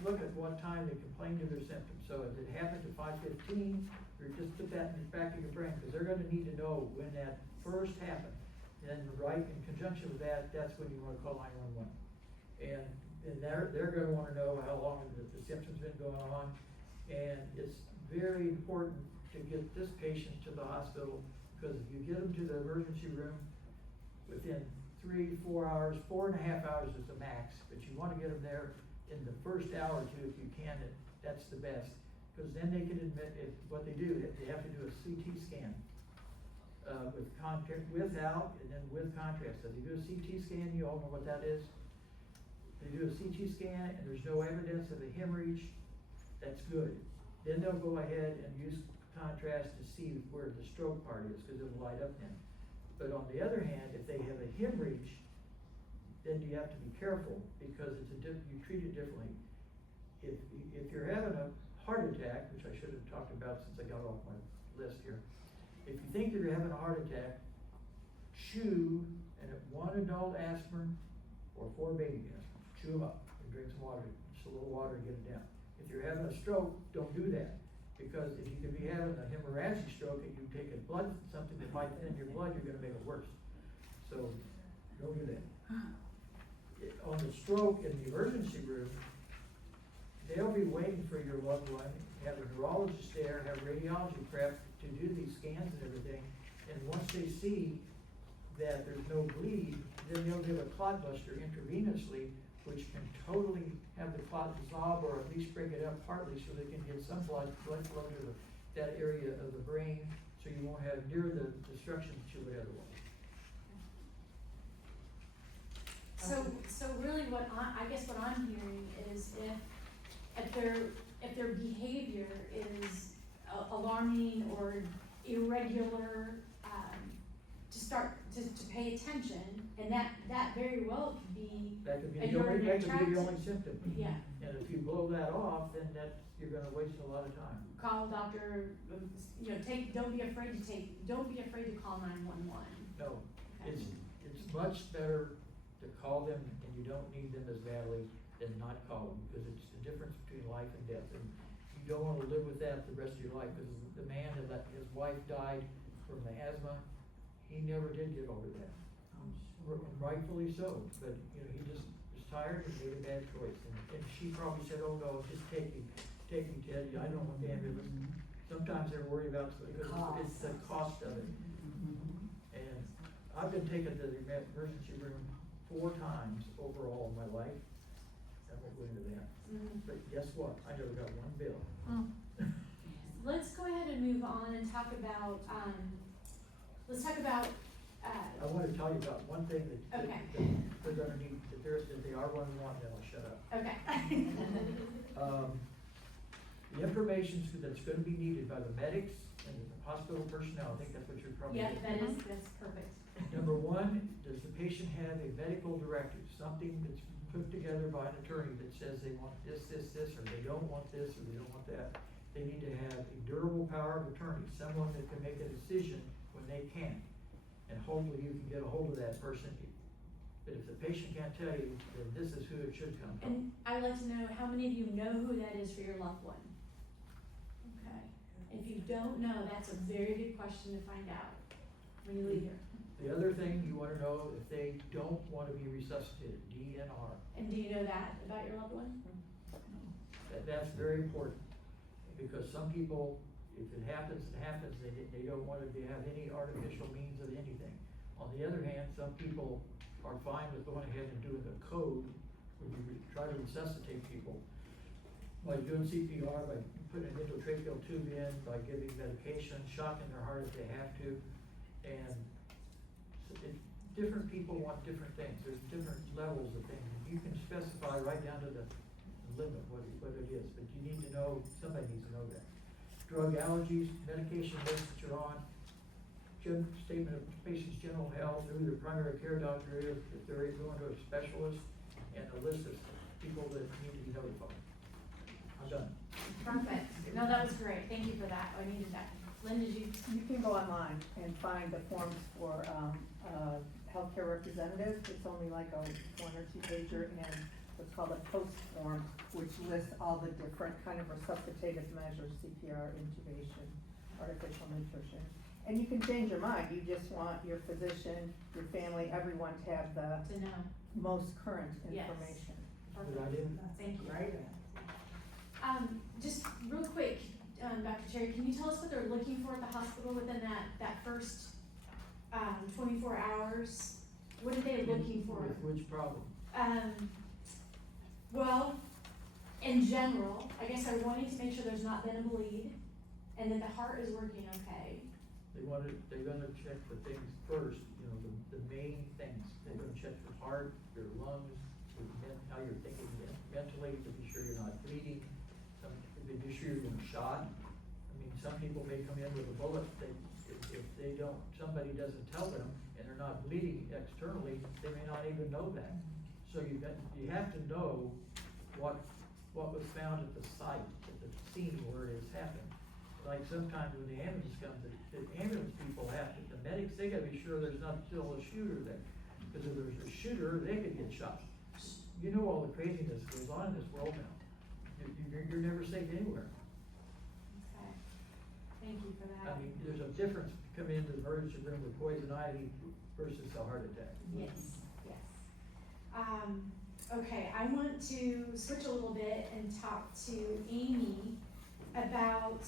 look at what time they complain of their symptoms. So if it happened at 5:15, or just put that in the back of your brain, because they're gonna need to know when that first happened. And right in conjunction with that, that's when you wanna call 911. And they're gonna wanna know how long the symptoms been going on. And it's very important to get this patient to the hospital, because if you get them to the emergency room within 3-4 hours, 4.5 hours is the max, but you wanna get them there in the first hour or two if you can, that's the best. Because then they can admit, what they do, they have to do a CT scan, without, and then with contrast. So they do a CT scan, you all know what that is. They do a CT scan and there's no evidence of a hemorrhage, that's good. Then they'll go ahead and use contrast to see where the stroke part is, because it'll light up then. But on the other hand, if they have a hemorrhage, then you have to be careful, because you treat it differently. If you're having a heart attack, which I should have talked about since I got off my list here. If you think you're having a heart attack, chew, and at 1 adult aspirin or 4 baby aspirin, chew them up and drink some water, just a little water to get it down. If you're having a stroke, don't do that, because if you could be having a hemorrhagic stroke and you take something that might thin your blood, you're gonna make it worse. So, don't do that. On the stroke in the emergency room, they'll be waiting for your loved one, have a neurologist there, have radiology prep to do these scans and everything. And once they see that there's no bleed, then they'll give a clot buster intravenously, which can totally have the clot dissolve, or at least break it up partly, so they can get some blood flow to that area of the brain, so you won't have near the destruction that you would otherwise. So really what I guess what I'm hearing is if their behavior is alarming or irregular, to pay attention, and that very well could be That could be a the only, urinary that could tract. be the only symptom. Yeah. And if you blow that off, then you're gonna waste a lot of time. Call doctor, don't be afraid to call 911. No, Okay. it's much better to call them, and you don't need them as badly than not call them, because it's the difference between life and death. And you don't wanna live with that the rest of your life, because the man that his wife died from the asthma, he never did get over that. And rightfully so, but, he just was tired and made a bad choice. And she probably said, oh no, just take me, Ted, I don't want the ambulance. Sometimes they're worried about, because it's the cost of it. And I've been taken to the emergency room 4 times overall in my life. I won't go into that. But guess what? I never got one bill. let's go ahead and move on and talk about, let's talk about, I wanna tell you about one thing that Okay. they're gonna need, that they are gonna want, then I'll shut up. okay. The information that's gonna be needed by the medics and the hospital personnel, I think that's what you're probably Yeah, getting at. that's perfect. Number one, does the patient have a medical directive, something that's put together by an attorney that says they want this, or they don't want this, or they don't want that? They need to have a durable power of attorney, someone that can make a decision when they can't. And hopefully you can get a hold of that person. But if the patient can't tell you, then this is who it should come from. And I'd like to know how many of you know who that is for your loved one? Okay. If you don't know, that's a very good question to find out when you leave here. The other thing you wanna know, if they don't wanna be resuscitated, DNR. And do you know that about your loved one? That's very important, because some people, if it happens, it happens, they don't want to have any artificial means of anything. On the other hand, some people are fine with going ahead and doing the code, when you try to resuscitate people, by doing CPR, by putting an endotracheal tube in, by giving medication, shocking their heart if they have to, and different people want different things, there's different levels of things. You can specify right down to the limit what it is, but you need to know, somebody needs to know that. Drug allergies, medication list that you're on, statement of patient's general health, who their primary care doctor is, if they're going to a specialist, and a list of people that need to be notified. I'm done. Perfect. No, that was great. Thank you for that. I needed that. Lynn, did you? You can go online and find the forms for, healthcare representatives. It's only like a 1 or 2 pager, and what's called a post form, which lists all the different kind of resuscitative measures, CPR, intubation, artificial nutrition. And you can change your mind. You just want your physician, your family, everyone to have the To know. most current Yes. information. But I didn't, Thank you. Right. Just real quick, Dr. Cherry, can you tell us what they're looking for at the hospital within that first, 24 hours? What are they looking for? with which problem? Well, in general, I guess they're wanting to make sure there's not been a bleed and that the heart is working okay. They're gonna check the things first, you know, the main things. They're gonna check your heart, your lungs, how you're thinking mentally, to be sure you're not bleeding, to be sure you're being shot. I mean, some people may come in with a bullet, if they don't, somebody doesn't tell them, and they're not bleeding externally, they may not even know that. So you have to know what was found at the site, at the scene where it has happened. Like sometimes when the ambulance comes, the ambulance people have to, the medics, they gotta be sure there's not still a shooter there. Cause if there's a shooter, they could get shot. You know all the craziness goes on in this world now. You're never safe anywhere. Okay. Thank you for that. I mean, there's a difference coming into the emergency room with poison ivy versus a heart attack. Yes, yes. Okay, I want to switch a little bit and talk to Amy about,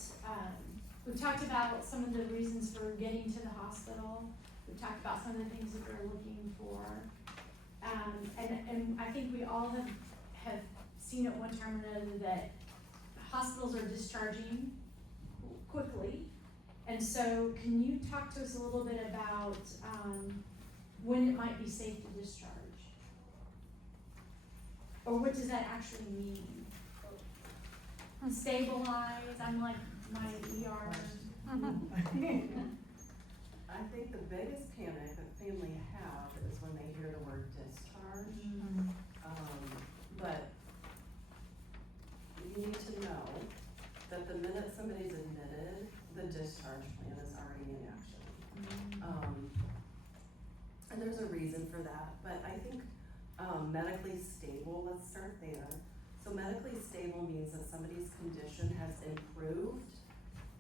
we've talked about some of the reasons for getting to the hospital. We've talked about some of the things that they're looking for. And I think we all have seen at one time or another that hospitals are discharging quickly. And so can you talk to us a little bit about, when it might be safe to discharge? Or what does that actually mean? Stabilize, I'm like my ER. I think the biggest panic that family have is when they hear the word discharge. But you need to know that the minute somebody's admitted, the discharge plan is already in action. And there's a reason for that, but I think medically stable, let's start there. So medically stable means that somebody's condition has improved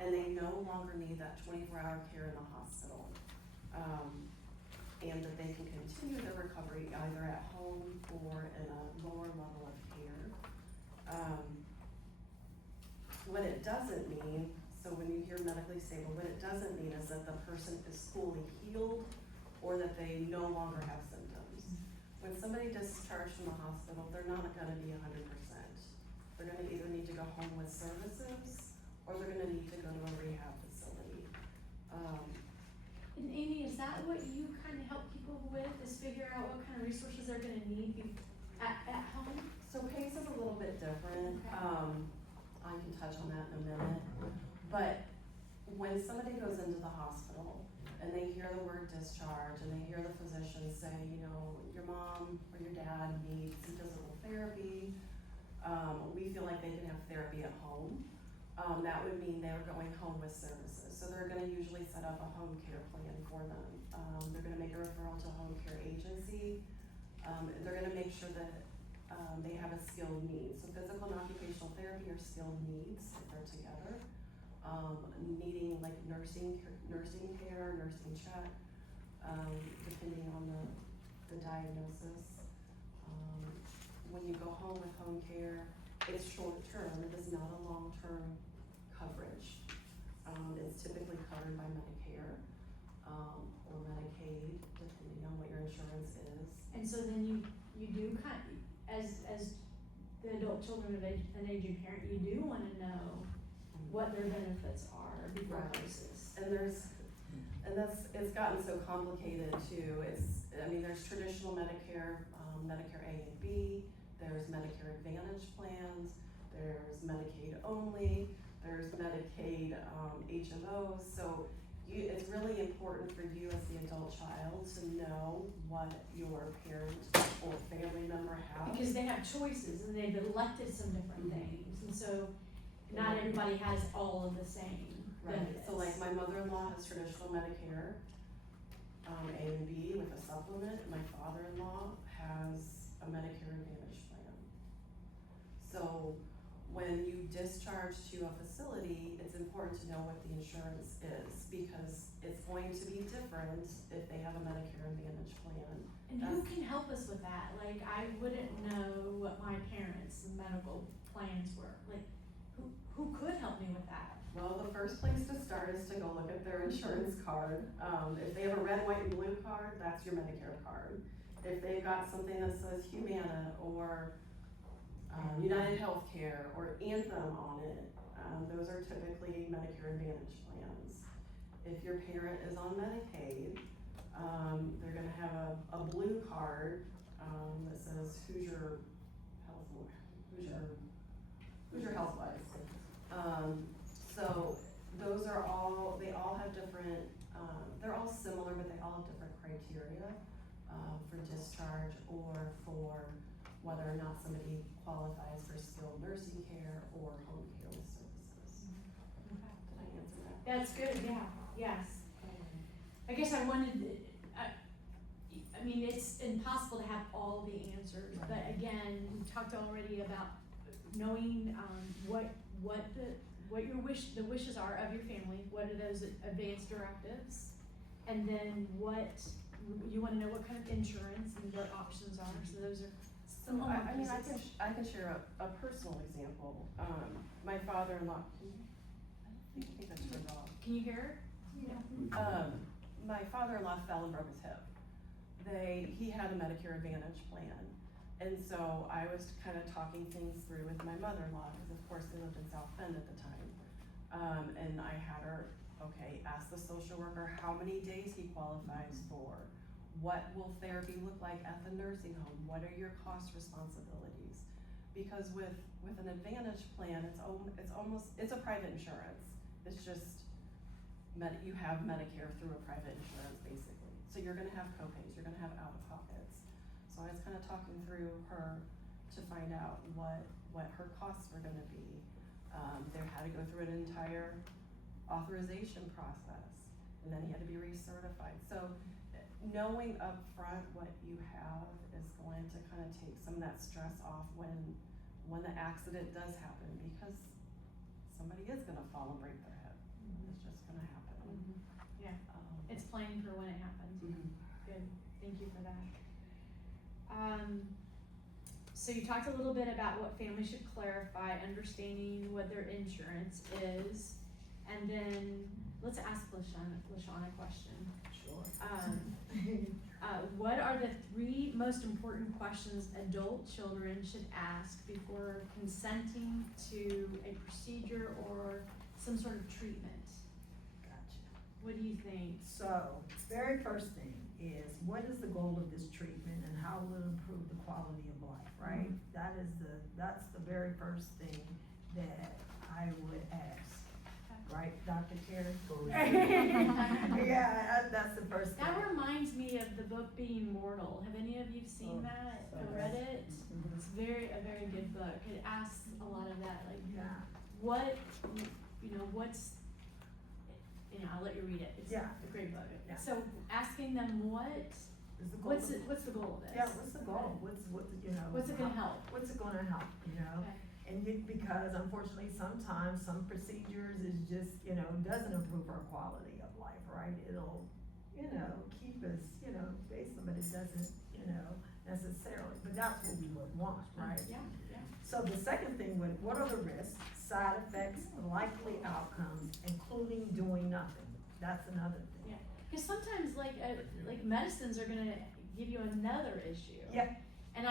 and they no longer need that 24-hour care in the hospital. And that they can continue their recovery either at home or in a lower level of care. What it doesn't mean, so when you hear medically stable, what it doesn't mean is that the person is fully healed or that they no longer have symptoms. When somebody discharged from the hospital, they're not gonna be 100%. They're gonna either need to go home with services or they're gonna need to go to a rehab facility. And Amy, is that what you kind of help people with, is figure out what kind of resources they're gonna need at home? So PACE is a little bit different, Okay. I can touch on that in a minute, but when somebody goes into the hospital and they hear the word discharge and they hear the physician say, you know, your mom or your dad needs some physical therapy, we feel like they can have therapy at home. That would mean they're going home with services, so they're gonna usually set up a home care plan for them. They're gonna make a referral to a home care agency, they're gonna make sure that they have a skilled need. So physical and occupational therapy are skilled needs if they're together. Needing like nursing care, nursing check, depending on the diagnosis. When you go home with home care, it's short term, it is not a long-term coverage. It's typically covered by Medicare, or Medicaid, depending on what your insurance is. And so then you do as the adult children of an aging parent, you do wanna know what their benefits are before Right. crisis. And it's gotten so complicated too, there's traditional Medicare, Medicare A and B, there's Medicare Advantage plans, there's Medicaid only, there's Medicaid, HMOs, so it's really important for you as the adult child to know what your parent or family member has. Because they have choices and they've elected some different Mhm. things, and so not everybody has all of the same benefits. Right, so like my mother-in-law has traditional Medicare, A and B with a supplement, my father-in-law has a Medicare Advantage plan. So when you discharge to a facility, it's important to know what the insurance is, because it's going to be different if they have a Medicare Advantage plan. And who can help us with that? Like, I wouldn't know what my parents' medical plans were, like, who could help me with that? Well, the first place to start is to go look at their insurance card. If they have a red, white, and blue card, that's your Medicare card. If they've got something that says Humana or United Healthcare or Anthem on it, those are typically Medicare Advantage plans. If your parent is on Medicaid, they're gonna have a blue card, that says Hoosier Healthwise. So those are all, they all have different, they're all similar, but they all have different criteria, for discharge or for whether or not somebody qualifies for skilled nursing care or home care with services. Did I answer that? That's good, yeah, yes. I guess I wanted, I mean, it's impossible to have all the answers, but again, we talked already about knowing, what the wishes are of your family, what are those advanced directives? And then you wanna know what kind of insurance and what options are, so those are some So homework I mean, pieces. I can share a personal example. My father-in-law, I think that's turned off. Can you hear her? My father-in-law fell and broke his hip. He had a Medicare Advantage plan. And so I was kind of talking things through with my mother-in-law, because of course they lived in South Bend at the time. And I had her, ask the social worker how many days he qualifies for. What will therapy look like at the nursing home? What are your cost responsibilities? Because with an Advantage plan, it's a private insurance. It's just, you have Medicare through a private insurance basically. So you're gonna have co-pays, you're gonna have out-of-pockets. So I was kind of talking through her to find out what her costs were gonna be. They had to go through an entire authorization process, and then he had to be recertified. So knowing upfront what you have is going to kind of take some of that stress off when the accident does happen, because somebody is gonna fall and break their hip. It's just gonna happen. Yeah, it's planning for when it happens. Good, thank you for that. So you talked a little bit about what families should clarify, understanding what their insurance is, and then let's ask LaShawn a question. Sure. What are the 3 most important questions adult children should ask before consenting to a procedure or some sort of treatment. Gotcha. What do you think? So, very first thing is, what is the goal of this treatment and how will it improve the quality of life, right? That's the very first thing that I would ask, right, Dr. Terry? Yeah, that's the first thing. That reminds me of the book Being Mortal. Have any of you seen that or read it? It's a very good book. It asks a lot of that, like, Yeah, what, what's, I'll let you read it. It's Yeah. a great book. Yeah. So asking them is the goal what's the goal of this? Yeah, what's the goal? What's What's it gonna help? What's it gonna help, Okay. And because unfortunately, sometimes some procedures is just, doesn't improve our quality of life, right? It'll, keep us, based on, but it doesn't, necessarily, but that's what we would want, right? Yeah. So the second thing would, what are the risks, side effects, likely outcomes, including doing nothing? That's another thing. Because sometimes like medicines are gonna give you another issue. Yeah. And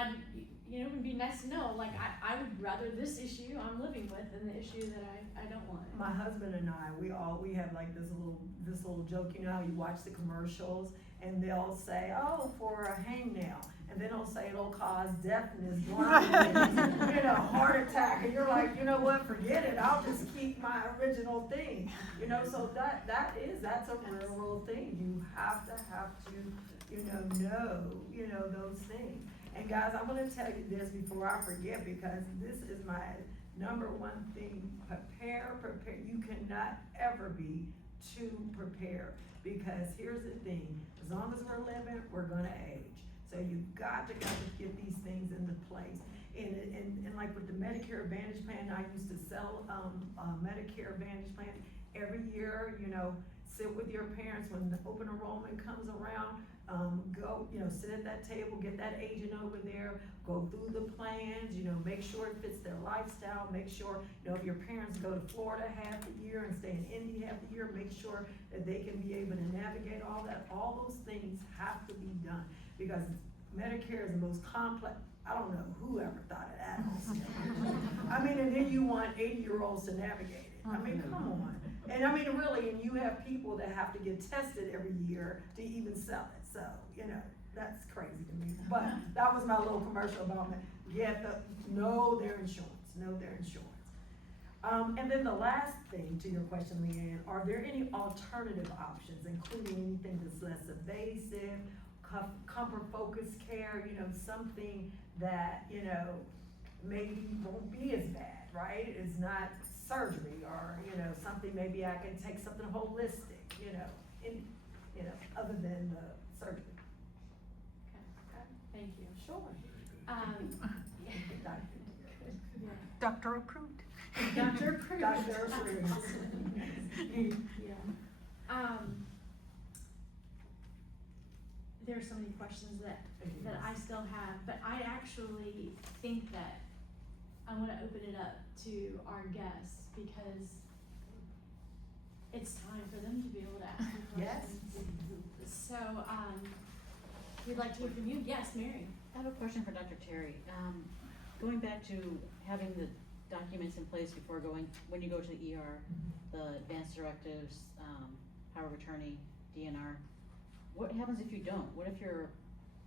it would be nice to know, like, I would rather this issue I'm living with than the issue that I don't want. My husband and I, we have like this little joke, how you watch the commercials and they'll say, oh, for a hangnail. And then they'll say it'll cause deafness, blindness, heart attack. And you're like, you know what, forget it. I'll just keep my original thing. So that's a real world thing. You have to know those things. And guys, I'm gonna tell you this before I forget, because this is my number one thing. Prepare. You cannot ever be too prepared, because here's the thing, as long as we're living, we're gonna age. So you've got to get these things into place. And like with the Medicare Advantage plan, I used to sell Medicare Advantage plan every year, sit with your parents when the open enrollment comes around. Go, sit at that table, get that agent over there, go through the plans, make sure it fits their lifestyle, make sure, if your parents go to Florida half the year and stay in Indy half the year, make sure that they can be able to navigate all that. All those things have to be done, because Medicare is the most complex. I don't know who ever thought of that whole system. And then you want 80-year-olds to navigate it. Come on. And really, and you have people that have to get tested every year to even sell it. So, that's crazy to me. But that was my little commercial about know their insurance. And then the last thing to your question, Leanne, are there any alternative options, including anything that's less invasive, comfort-focused care, something that, maybe won't be as bad, right? It's not surgery, or, something, maybe I can take something holistic, other than the surgery. Okay. Thank you. Sure. Doctor approved. Dr. Cruz. Dr. Cruz. Yeah. There's so many questions that I still have, but I actually think that I wanna open it up to our guests, because it's time for them to be able to ask you Yes. questions. So, we'd like to hear from you. Yes, Mary? I have a question for Dr. Terry. Going back to having the documents in place before when you go to the ER, the advanced directives, power of attorney, DNR, what happens if you don't? What if your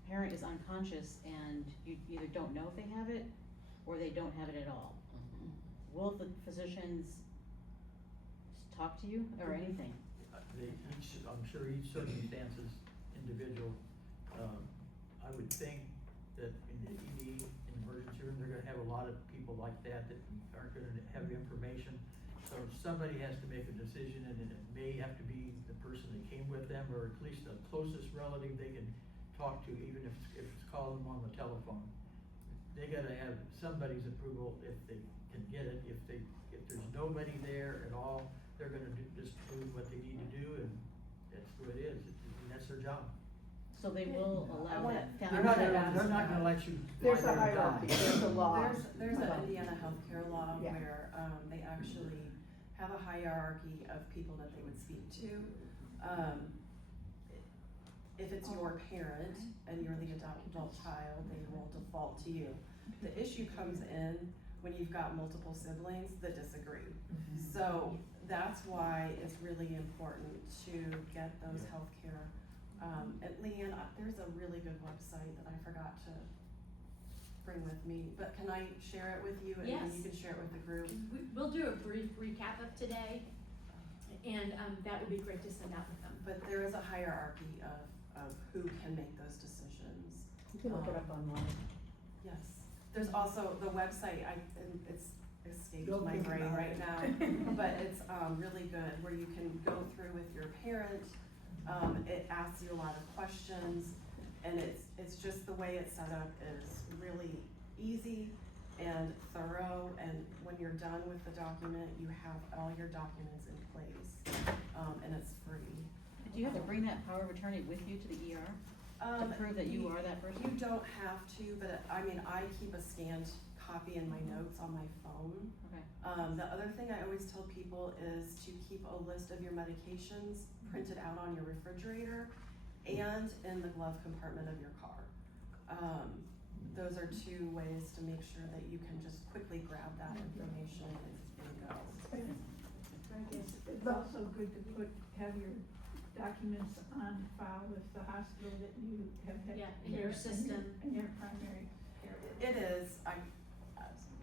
parent is unconscious and you either don't know if they have it or they don't have it at all? Will the physicians talk to you or anything? I'm sure each circumstance is individual. I would think that in the ED, in emergency room, they're gonna have a lot of people like that aren't gonna have the information. So somebody has to make a decision, and it may have to be the person that came with them, or at least the closest relative they can talk to, even if it's calling them on the telephone. They gotta have somebody's approval if they can get it. If there's nobody there at all, they're gonna just do what they need to do, and that's the way it is, and that's their job. So they will allow that They're family. not gonna let you There's lie a there and hierarchy, die. there's a law. There's an Indiana healthcare law Yeah. where, they actually have a hierarchy of people that they would speak to. If it's your parent and you're the adult child, they will default to you. The issue comes in when you've got multiple siblings that disagree. So that's why it's really important to get those healthcare. And Leanne, there's a really good website that I forgot to bring with me, but can I share it with you and then you Yes. can share it with the group? We'll do a brief recap of today, and that would be great to send out with them. But there is a hierarchy of who can make those decisions. You can look it up online. Yes, there's also the website, and it's escaped Don't my think brain about right it. now, but it's really good, where you can go through with your parent. It asks you a lot of questions, and it's just the way it's set up is really easy and thorough, and when you're done with the document, you have all your documents in place, and it's free. Do you have to bring that power of attorney with you to the ER to prove that you are that person? You don't have to, but I mean, I keep a scanned copy in my notes on my phone. Okay. The other thing I always tell people is to keep a list of your medications printed out on your refrigerator and in the glove compartment of your car. Those are two ways to make sure that you can just quickly grab that information and go. It's also good to have your documents on file with the hospital that you have had. Yeah, in your system. In your primary care. It is,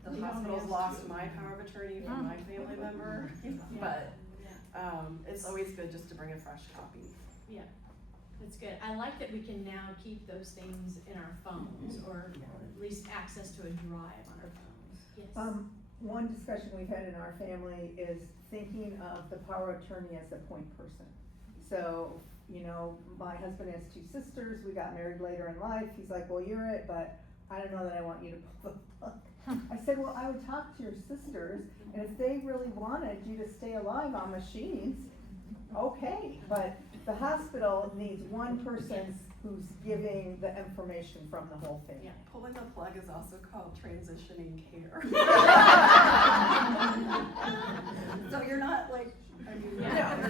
the We don't hospital's ask lost you. my power of attorney from my family member, but, it's always good just to bring a fresh copy. Yeah, that's good. I like that we can now keep those things in our phones, or at least access to a drive on our phones. Yes. One discussion we've had in our family is thinking of the power of attorney as the point person. So, you know, my husband has 2 sisters, we got married later in life, he's like, well, you're it, but I don't know that I want you to pull the plug. I said, well, I would talk to your sisters, and if they really wanted you to stay alive on machines, okay, but the hospital needs one person who's giving the information from the whole family. Yeah. Pulling the plug is also called transitioning care. So you're not like, I mean. Yeah. No,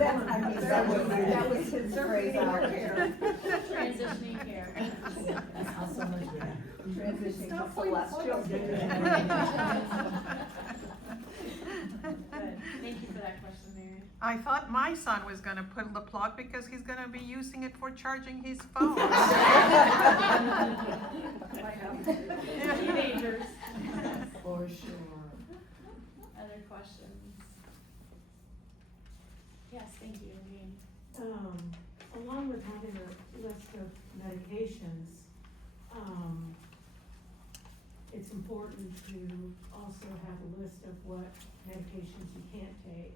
that was his phrase out. Transitioning care. Transitioning to Stop pulling the celestial. plug. Good. Thank you for that question, Mary. I thought my son was gonna pull the plug because he's gonna be using it for charging his phone. Teenagers. For sure. Other questions? Yes, thank you, Jane. Along with having a list of medications, it's important to also have a list of what medications you can't take.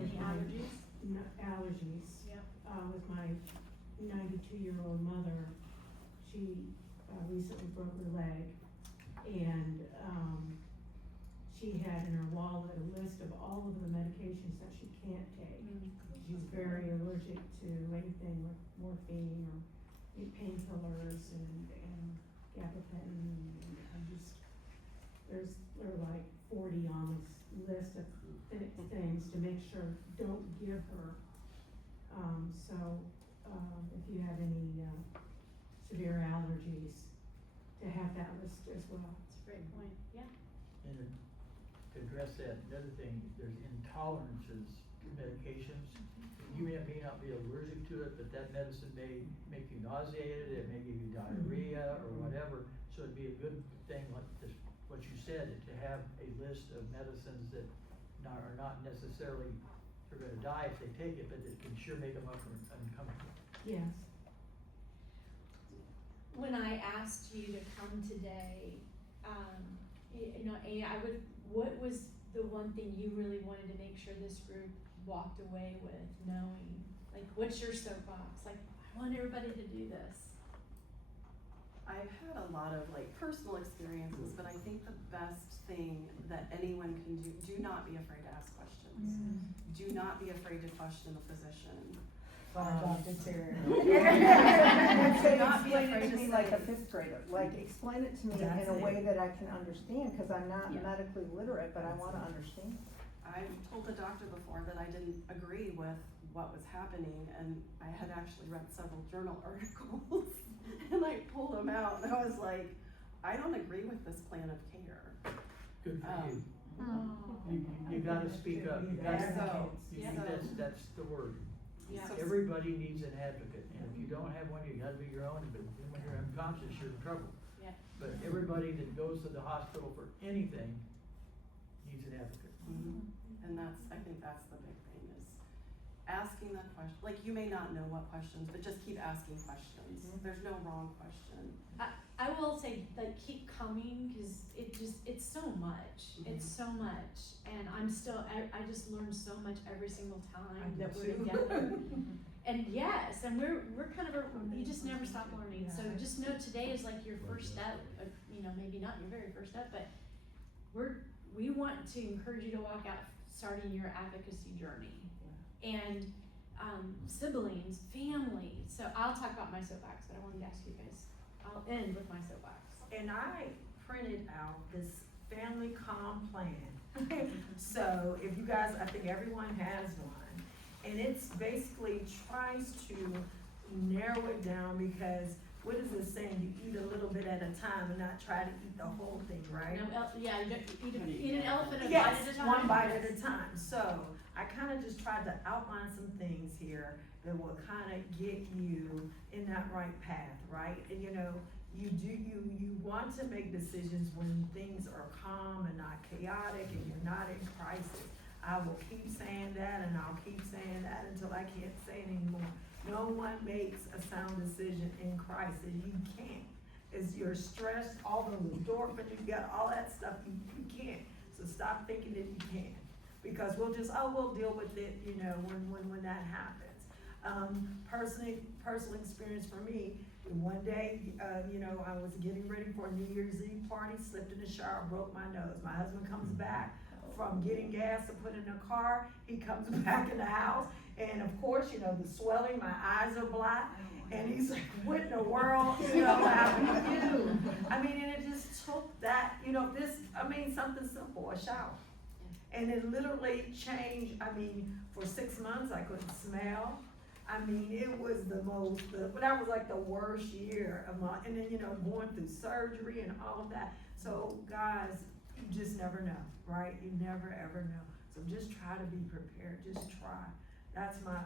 With Any my- allergies? No, allergies. Yep. With my 92-year-old mother, she recently broke her leg, and she had in her wallet a list of all of the medications that she can't take. She's very allergic to anything with morphine or painkillers and gabapentin, and there are like 40 on this list of things to make sure don't give her. If you have any severe allergies, to have that list as well. That's a great point, yeah. And to address that, another thing, there's intolerances to medications. You may not be allergic to it, but that medicine may make you nauseated, it may give you diarrhea or whatever. So it'd be a good thing, like this, what you said, to have a list of medicines that are not necessarily, they're gonna die if they take it, but it can sure make them uncomfortable. Yes. When I asked you to come today, you know, Amy, what was the one thing you really wanted to make sure this group walked away with knowing? Like, what's your soapbox? Like, I want everybody to do this. I've had a lot of like personal experiences, but I think the best thing that anyone can do not be afraid to ask questions. Do not be afraid to question the physician. Dr. Terry. And say, not be explain it afraid to to me say- like a 5th grader, like explain it to me in a way that I can understand, cause I'm not medically literate, but I wanna understand. I've told the doctor before that I didn't agree with what was happening, and I had actually read several journal articles, and I pulled them out, and I was like, I don't agree with this plan of care. Good for you. Oh. You gotta speak up, you gotta, So- that's the word. Yeah. Everybody needs an advocate, and if you don't have one, you gotta be your own, but when you're unconscious, you're in trouble. Yeah. But everybody that goes to the hospital for anything needs an advocate. And I think that's the big thing, is asking that question. Like, you may not know what questions, but just keep asking questions. There's no wrong question. I will say, like, keep coming, cause it's so much, it's so much, and I just learn so much every single time that we're together. And yes, and we're kind of, you just never stop learning, so just know today is like your first step, maybe not your very first step, but we want to encourage you to walk out starting your advocacy journey. And siblings, family, so I'll talk about my soapbox, but I wanted to ask you guys, I'll end with my soapbox. And I printed out this family calm plan. So if you guys, I think everyone has one. And it's basically tries to narrow it down, because what is it saying? You eat a little bit at a time and not try to eat the whole thing, right? You eat an elephant a bite Yes, at a time. one bite at a time. So I kind of just tried to outline some things here that will kind of get you in that right path, right? And you want to make decisions when things are calm and not chaotic and you're not in crisis. I will keep saying that, and I'll keep saying that until I can't say it anymore. No one makes a sound decision in crisis. You can't. As you're stressed, all the endorphins, you got all that stuff, you can't. So stop thinking that you can. Because we'll deal with it, when that happens. Personal experience for me, one day, I was getting ready for a New Year's Eve party, slipped in the shower, broke my nose. My husband comes back from getting gas to put in the car. He comes back in the house, and of course, the swelling, my eyes are black, and he's like, what in the world, how do you do? I mean, and it just took that, something simple, a shower. And it literally changed. For 6 months, I couldn't smell. It was that was like the worst year of my, and then, going through surgery and all of that. So guys, you just never know, right? You never ever know. So just try to be prepared, just try. That's my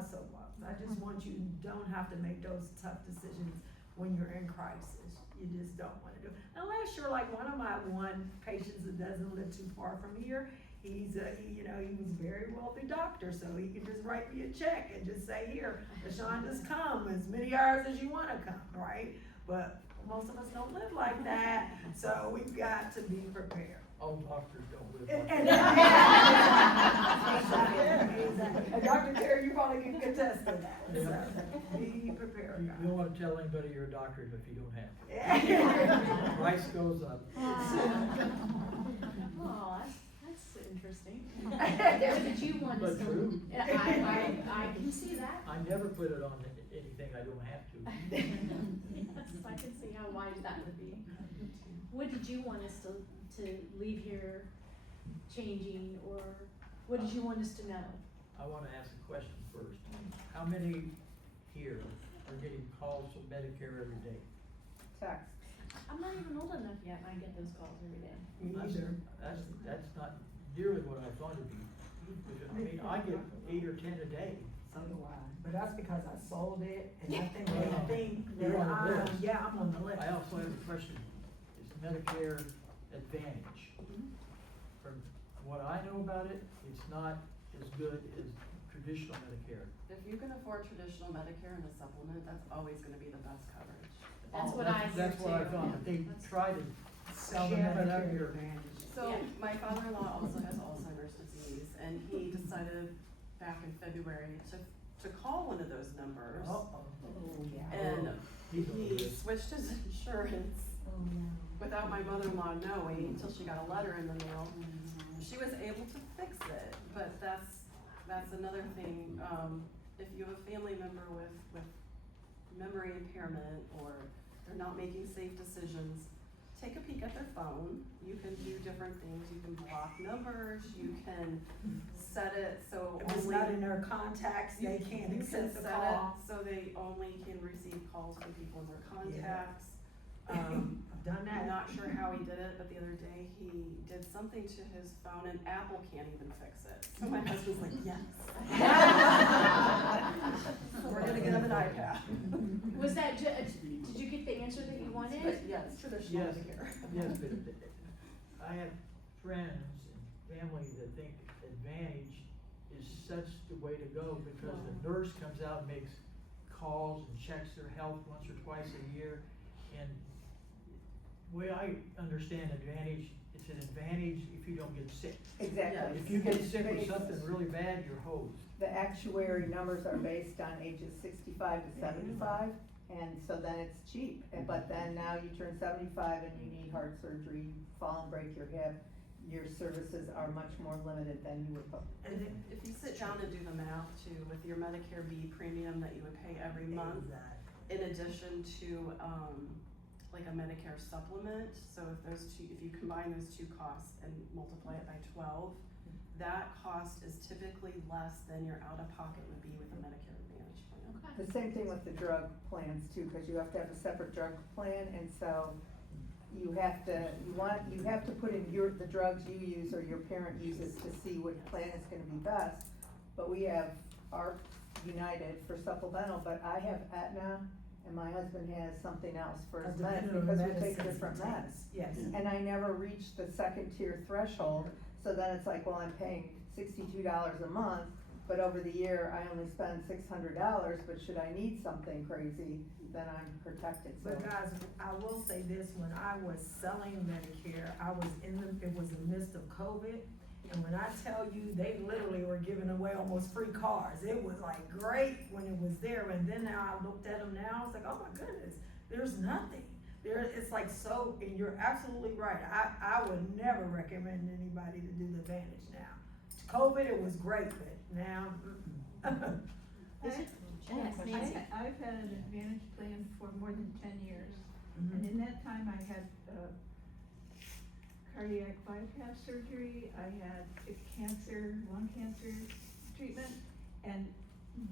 soapbox. I just want you don't have to make those tough decisions when you're in crisis. You just don't want to do it. Unless you're like one of my patients that doesn't live too far from here. He was a very wealthy doctor, so he can just write me a check and just say, here, LaShawn, just come as many hours as you wanna come, right? But most of us don't live like that, so we've got to be prepared. All doctors don't live like And exactly. And Dr. Terry, you probably can attest to that, so be prepared. You don't wanna tell anybody you're a doctor if you don't have to. Price goes up. Oh, that's interesting. What did you want us But to? true. I can see that. I never put it on anything I don't have to. Yes, I can see how wise that would be. What did you want us to leave here changing, or what did you want us to know? I wanna ask a question first. How many here are getting calls from Medicare every day? Text. I'm not even old enough yet, and I get those calls every day. Me neither. That's not nearly what I thought it'd be. I get 8 or 10 a day. So do I. But that's because I sold it, and I think Well, they think you're that on the list. I'm on the list. I also have a question. Is Medicare Advantage? From what I know about it, it's not as good as traditional Medicare. If you can afford traditional Medicare and a supplement, that's always gonna be the best coverage. That's what I hear That's what I too. thought, but they try to Sell the jam it up Medicare your. Advantage. So Yeah. my father-in-law also has Alzheimer's disease, and he decided back in February to call one of those numbers. And He's on the he list. switched his insurance without my mother-in-law knowing until she got a letter in the mail. She was able to fix it, but that's another thing. If you have a family member with memory impairment, or they're not making safe decisions, take a peek at their phone. You can do different things. You can block numbers. You can set it so If it's only not in their contacts, they can't you accept can the set call. it so they only can receive calls from people in their Yeah. contacts. done that. I'm not sure how he did it, but the other day he did something to his phone and Apple can't even fix it. So my husband's like, yes. We're gonna get him an iPad. Was that did you get the answer that you wanted? But yes, traditional Yes, Medicare. yes, but I have friends and family that think Advantage is such the way to go because the nurse comes out and makes calls and checks their health once or twice a year. And the way I understand Advantage, it's an advantage if you don't get sick. Exactly. If you get sick with Based- something really bad, you're hosed. The actuary numbers are based on ages 65 to 75, and so then it's cheap. But then now you turn 75 and you need heart surgery, fall and break your hip, your services are much more limited than you would hope. And if you sit down and do the math too, with your Medicare B premium that you would pay every month, in addition to, like a Medicare supplement, so if you combine those two costs and multiply it by 12, that cost is typically less than your out-of-pocket would be with a Medicare Advantage plan. Okay. The same thing with the drug plans too, because you have to have a separate drug plan, and so you have to put in the drugs you use or your parent uses to see what plan is gonna be best. But we have our United for supplemental, but I have Aetna, and my husband has something else for his meds, Depending on because we medicines take he different takes. meds. Yes. And I never reached the second tier threshold, so then it's like, well, I'm paying $62 a month, but over the year, I only spend $600, but should I need something crazy, then I'm protected, so. But guys, I will say this, when I was selling Medicare, it was the midst of COVID. And when I tell you, they literally were giving away almost free cars. It was like great when it was there, and then now I looked at them now, I was like, oh my goodness, there's nothing. It's like so, and you're absolutely right, I would never recommend anybody to do the Advantage now. COVID, it was great, but now, Yes, Nancy. I've had an Advantage plan for more than 10 years, Mhm. and in that time I had, cardiac bypass surgery, I had lung cancer treatment, and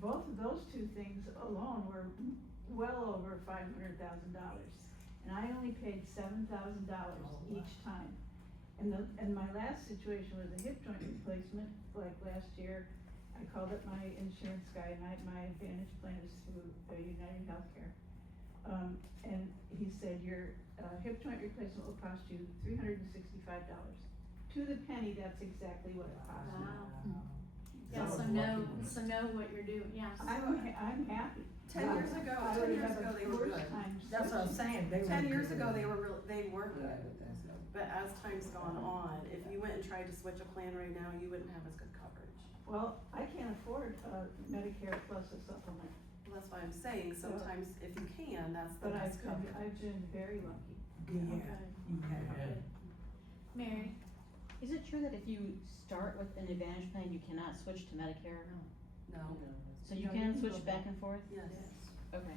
both of those two things alone were well over $500,000. And I only paid $7,000 each time. And my last situation was a hip joint replacement, like last year, I called up my insurance guy, and my Advantage plan is through United Healthcare. And he said, your hip joint replacement will cost you $365. To the penny, that's exactly what it cost me. Wow. Yeah, so know what you're doing, yeah. I'm happy. 10 years ago, I 10 would years have ago, a they were worse good. time that's what I'm saying, they were 10 years good. ago, they were good. But as time's gone on, if you went and tried to switch a plan right now, you wouldn't have as good coverage. Well, I can't afford Medicare plus a supplement, Well, that's why I'm saying, sometimes if you can, that's the but best coverage. I've been very lucky. Yeah, you have. Yeah. Mary? Is it true that if you start with an Advantage plan, you cannot switch to Medicare? No, So you No, you can can switch go back and forth? yes. Okay.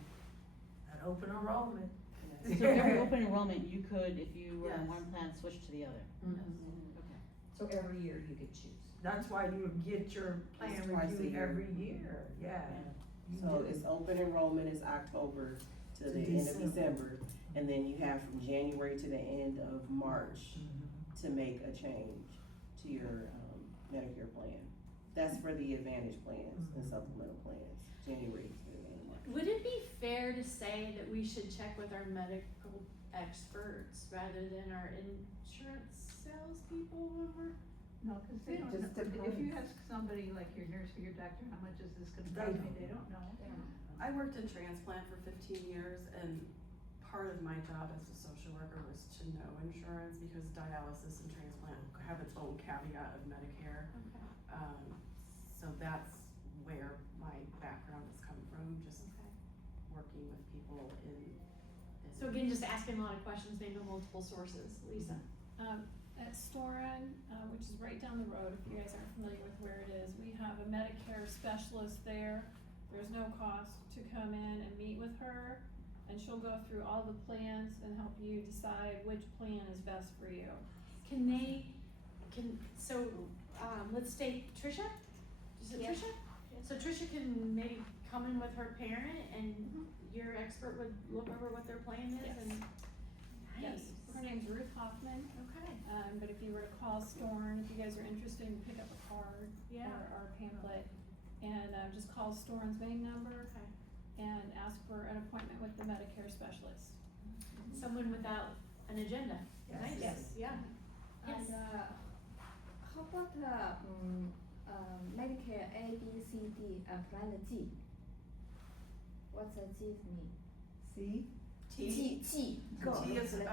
An open enrollment. So every open enrollment, you could, if you were in Yes. one plan, switch to the other? Yes. Okay. So every year you could choose. That's why you get your plan It's twice a reviewed year. every year, yeah. You So do. it's open enrollment is October to the end of December, and then you have from January to the end of March Mhm. to make a change to your, Medicare plan. That's for the Advantage plans and supplemental plans, January to the end of March. Would it be fair to say that we should check with our medical experts rather than our insurance salespeople when we're? No, cause they It don't, just know. If you depends. ask somebody like your nurse or your doctor, how much is this gonna They cost me, don't they don't know. I worked in transplant for 15 years, and part of my job as a social worker was to know insurance, because dialysis and transplant have its own caveat of Medicare. Okay. So that's where my background has come from, just working with people in. So again, just asking a lot of questions, maybe multiple sources, Lisa? At Storen, which is right down the road, if you guys aren't familiar with where it is, we have a Medicare specialist there. There's no cost to come in and meet with her, and she'll go through all the plans and help you decide which plan is best for you. Let's take Tricia? Is it Yeah. Tricia? So Tricia can maybe come in with her parent and your expert would look over what their plan is Yes. and Yes, her name's Ruth Hoffman. Okay. But if you were to call Storn, if you guys are interested, and pick up a card Yeah. or a pamphlet, and just call Storn's main number Okay. and ask for an appointment with the Medicare specialist. Someone without an agenda. Yes. Nice. Yes. Yeah. And how about Medicare A, B, C, D, plan G? What's a G mean? See? T Go. is, Let it go.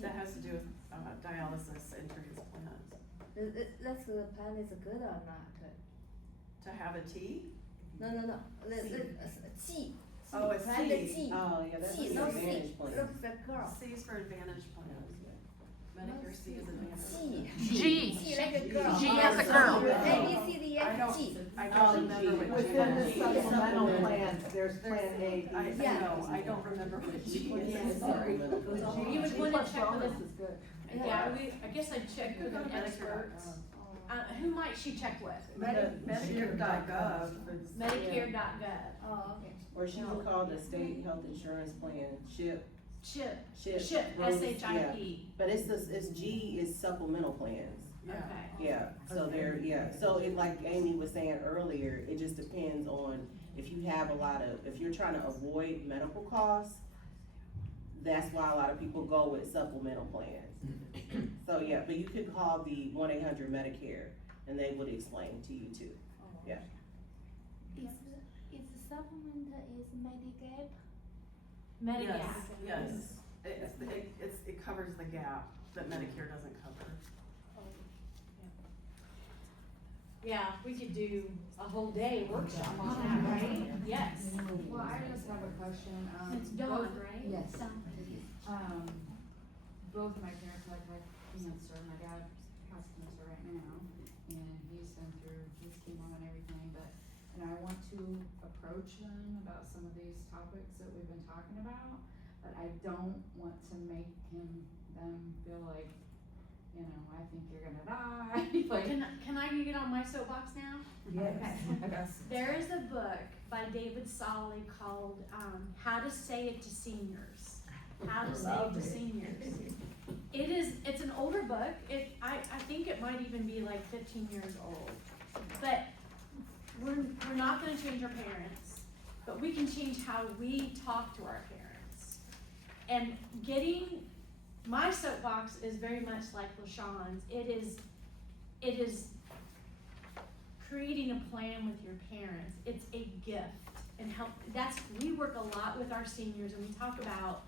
that has to do with, dialysis and transplant. That's the plan is good or not? To have a T? No. G. Oh, a Plan C. G. Oh, yeah, that's G, the no advantage C. plan. Look the girl. C is for advantage plans. Medicare C is advantage. G. G like a girl. G as a girl. A, B, C, D, F, G. I don't remember what G Within the is. supplemental plans, there's Plan A, B, I C. know, I don't remember what G is. Sorry. You would wanna check with This is good. Yeah, I guess I'd check with an expert. Who might she check with? Medicare.gov. Medicare.gov. Oh, okay. Or she can call the state health insurance plan, SHIP. SHIP, Rose, S-H-I-P. But it's G is supplemental plans. Okay. Yeah, so so it, like Amy was saying earlier, it just depends on if you have if you're trying to avoid medical costs, that's why a lot of people go with supplemental plans. So, yeah, but you could call the 1-800-MEDICARE and they would explain to you too. Yeah. Is supplement is Medigap? Medigap. Yes, it covers the gap that Medicare doesn't cover. Yeah, we could do a whole day workshop on that, right? Yes. Well, I just have a question. It's Dawn, right? Yes. Both of my parents have had cancer. My dad has cancer right now, and he's been through his chemo and everything, and I want to approach them about some of these topics that we've been talking about, but I don't want to make them feel like, I think you're gonna die. Like, Can I get on my soapbox now? Yes. There is a book by David Solly called, How to Say It to Seniors. How to Say It to Seniors. It's an older book. I think it might even be like 15 years old. But we're not gonna change our parents, but we can change how we talk to our parents. And my soapbox is very much like LaShawn's. It is creating a plan with your parents. It's a gift and we work a lot with our seniors and we talk about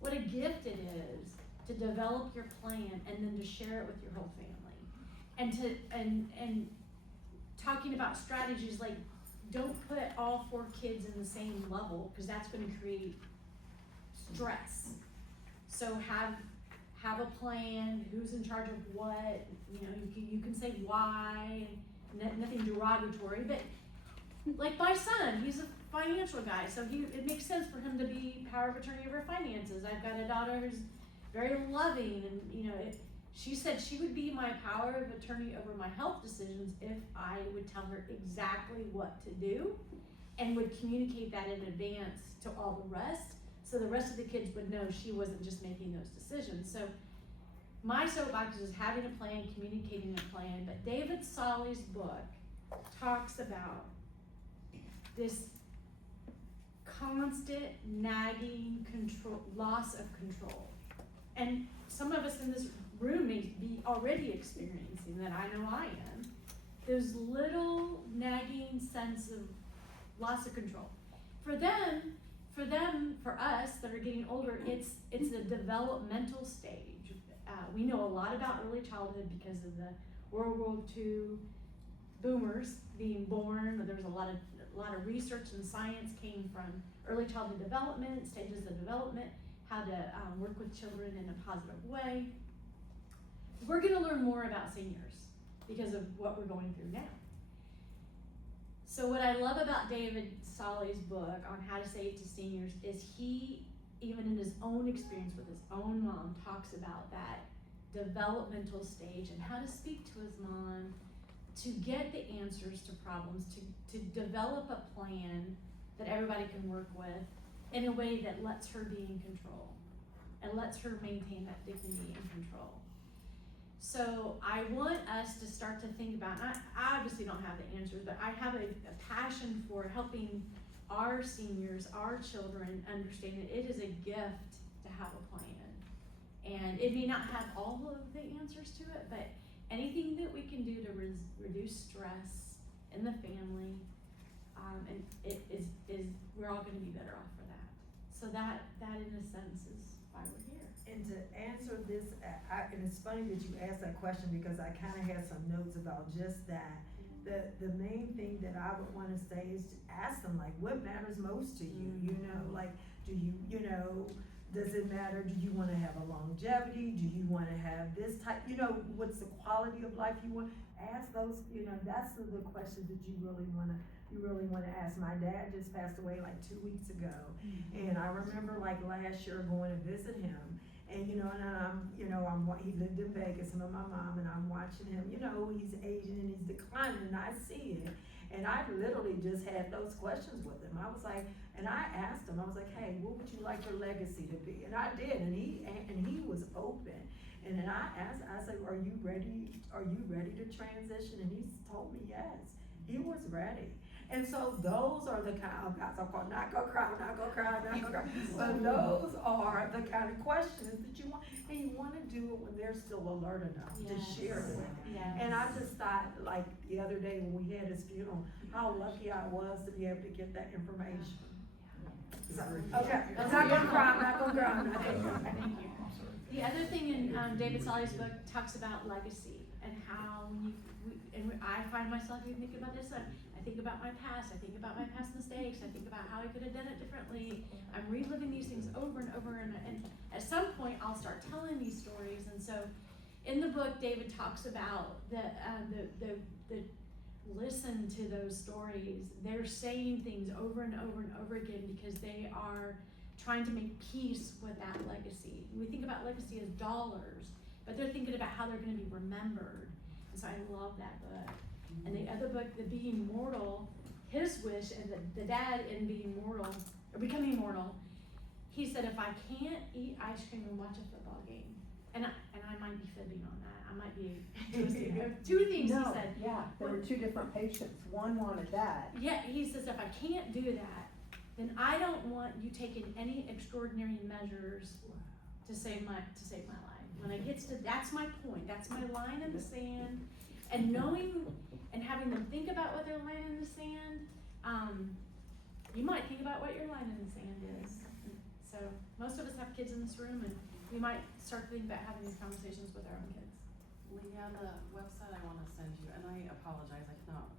what a gift it is to develop your plan and then to share it with your whole family. And talking about strategies like don't put all 4 kids in the same level because that's gonna create stress. So have a plan, who's in charge of what, you can say why, and nothing derogatory, but like my son, he's a financial guy, so it makes sense for him to be power of attorney over finances. I've got a daughter who's very loving and, she said she would be my power of attorney over my health decisions if I would tell her exactly what to do and would communicate that in advance to all the rest. So the rest of the kids would know she wasn't just making those decisions. So my soapbox is having a plan, communicating a plan, but David Solly's book talks about this constant nagging loss of control. And some of us in this room may be already experiencing that. I know I am. Those little nagging sense of loss of control. For us that are getting older, it's a developmental stage. We know a lot about early childhood because of the World War II boomers being born. There's a lot of research and science came from early childhood development, stages of development, how to work with children in a positive way. We're gonna learn more about seniors because of what we're going through now. So what I love about David Solly's book on how to say it to seniors is he, even in his own experience with his own mom, talks about that developmental stage and how to speak to his mom to get the answers to problems, to develop a plan that everybody can work with in a way that lets her be in control. and lets her maintain that dignity and control. So I want us to start to think about, and I obviously don't have the answers, but I have a passion for helping our seniors, our children understand that it is a gift to have a plan. And it may not have all of the answers to it, but anything that we can do to reduce stress in the family, and it is we're all gonna be better off for that. So that in a sense is why we're here. And to answer this, and it's funny that you asked that question because I kinda had some notes about just that. The main thing that I would wanna say is to ask them, like, what matters most to you, you know, like, do you know, does it matter, do you wanna have a longevity, do you wanna have this type, you know, what's the quality of life you want? Ask those, you know, that's the questions that you really wanna ask. My dad just passed away like 2 weeks ago, and I remember like last year going to visit him, and he lived in Vegas, him and my mom, and I'm watching him, you know, he's aging and he's declining, and I see it, and I literally just had those questions with him. I was like, and I asked him, I was like, hey, what would you like your legacy to be? And I did, and he was open. And then I asked, I said, are you ready to transition? And he told me yes, he was ready. And so those are the kind of, guys, I'm going, not gonna cry, but those are the kind of questions that you want, and you wanna do it when they're still alert enough to share it with. Yes. And I just thought, like, the other day when we had his funeral, how lucky I was to be able to get that information. So, okay, I'm not gonna cry. Thank you. The other thing in David Solly's book talks about legacy and how I find myself even thinking about this. I think about my past. I think about my past mistakes. I think about how I could have done it differently. I'm reliving these things over and over, and at some point I'll start telling these stories. And so, in the book, David talks about the listen to those stories. They're saying things over and over and over again because they are trying to make peace with that legacy. We think about legacy as dollars, but they're thinking about how they're going to be remembered. And so I love that book. And the other book, The Being Mortal, his wish, and the dad in being mortal, or becoming mortal, he said, if I can't eat ice cream and watch a football game, and I might be fibbing on that, I might be twisting it. Two things he said. Yeah, there were two different patients. One wanted that. Yeah, he says, if I can't do that, then I don't want you taking any extraordinary measures to save my life. When it gets to, that's my point, that's my line in the sand, and knowing and having them think about what their line in the sand, you might think about what your line in the sand is. So most of us have kids in this room, and we might start thinking about having these conversations with our own kids. Leah, the website I wanna send you, and I apologize, I cannot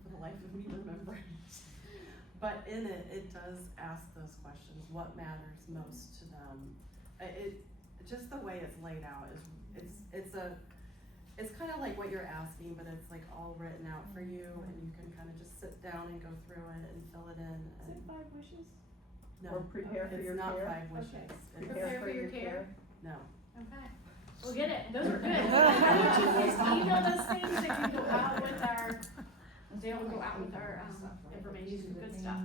for the life of me remember it. But in it, it does ask those questions, what matters most to them. Just the way it's laid out it's kind of like what you're asking, but it's like all written out for you, and you can kind of just sit down and go through it and fill it in. Is it 5 wishes? No, Or prepare for your it's not care. 5 wishes. Okay. It's- Prepare for your care. No. Okay. We'll get it. Those are good. Why don't you please email those things that can go out with our, they will go out with our information, good stuff.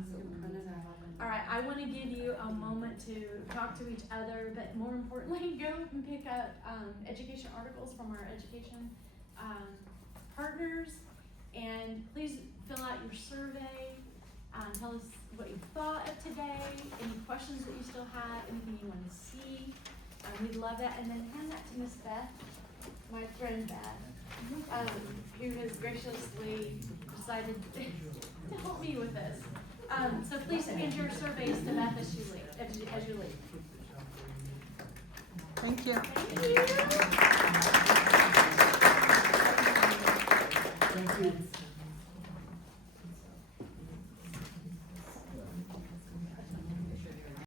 All right, I want to give you a moment to talk to each other, but more importantly, go and pick up education articles from our education partners, and please fill out your survey. Tell us what you thought of today, any questions that you still have, anything you want to see. We'd love that, and then hand that to Miss Beth, my friend Beth, who has graciously decided to help me with this. So please hand your surveys to Beth as you leave. Thank you. Thank you. Thank you.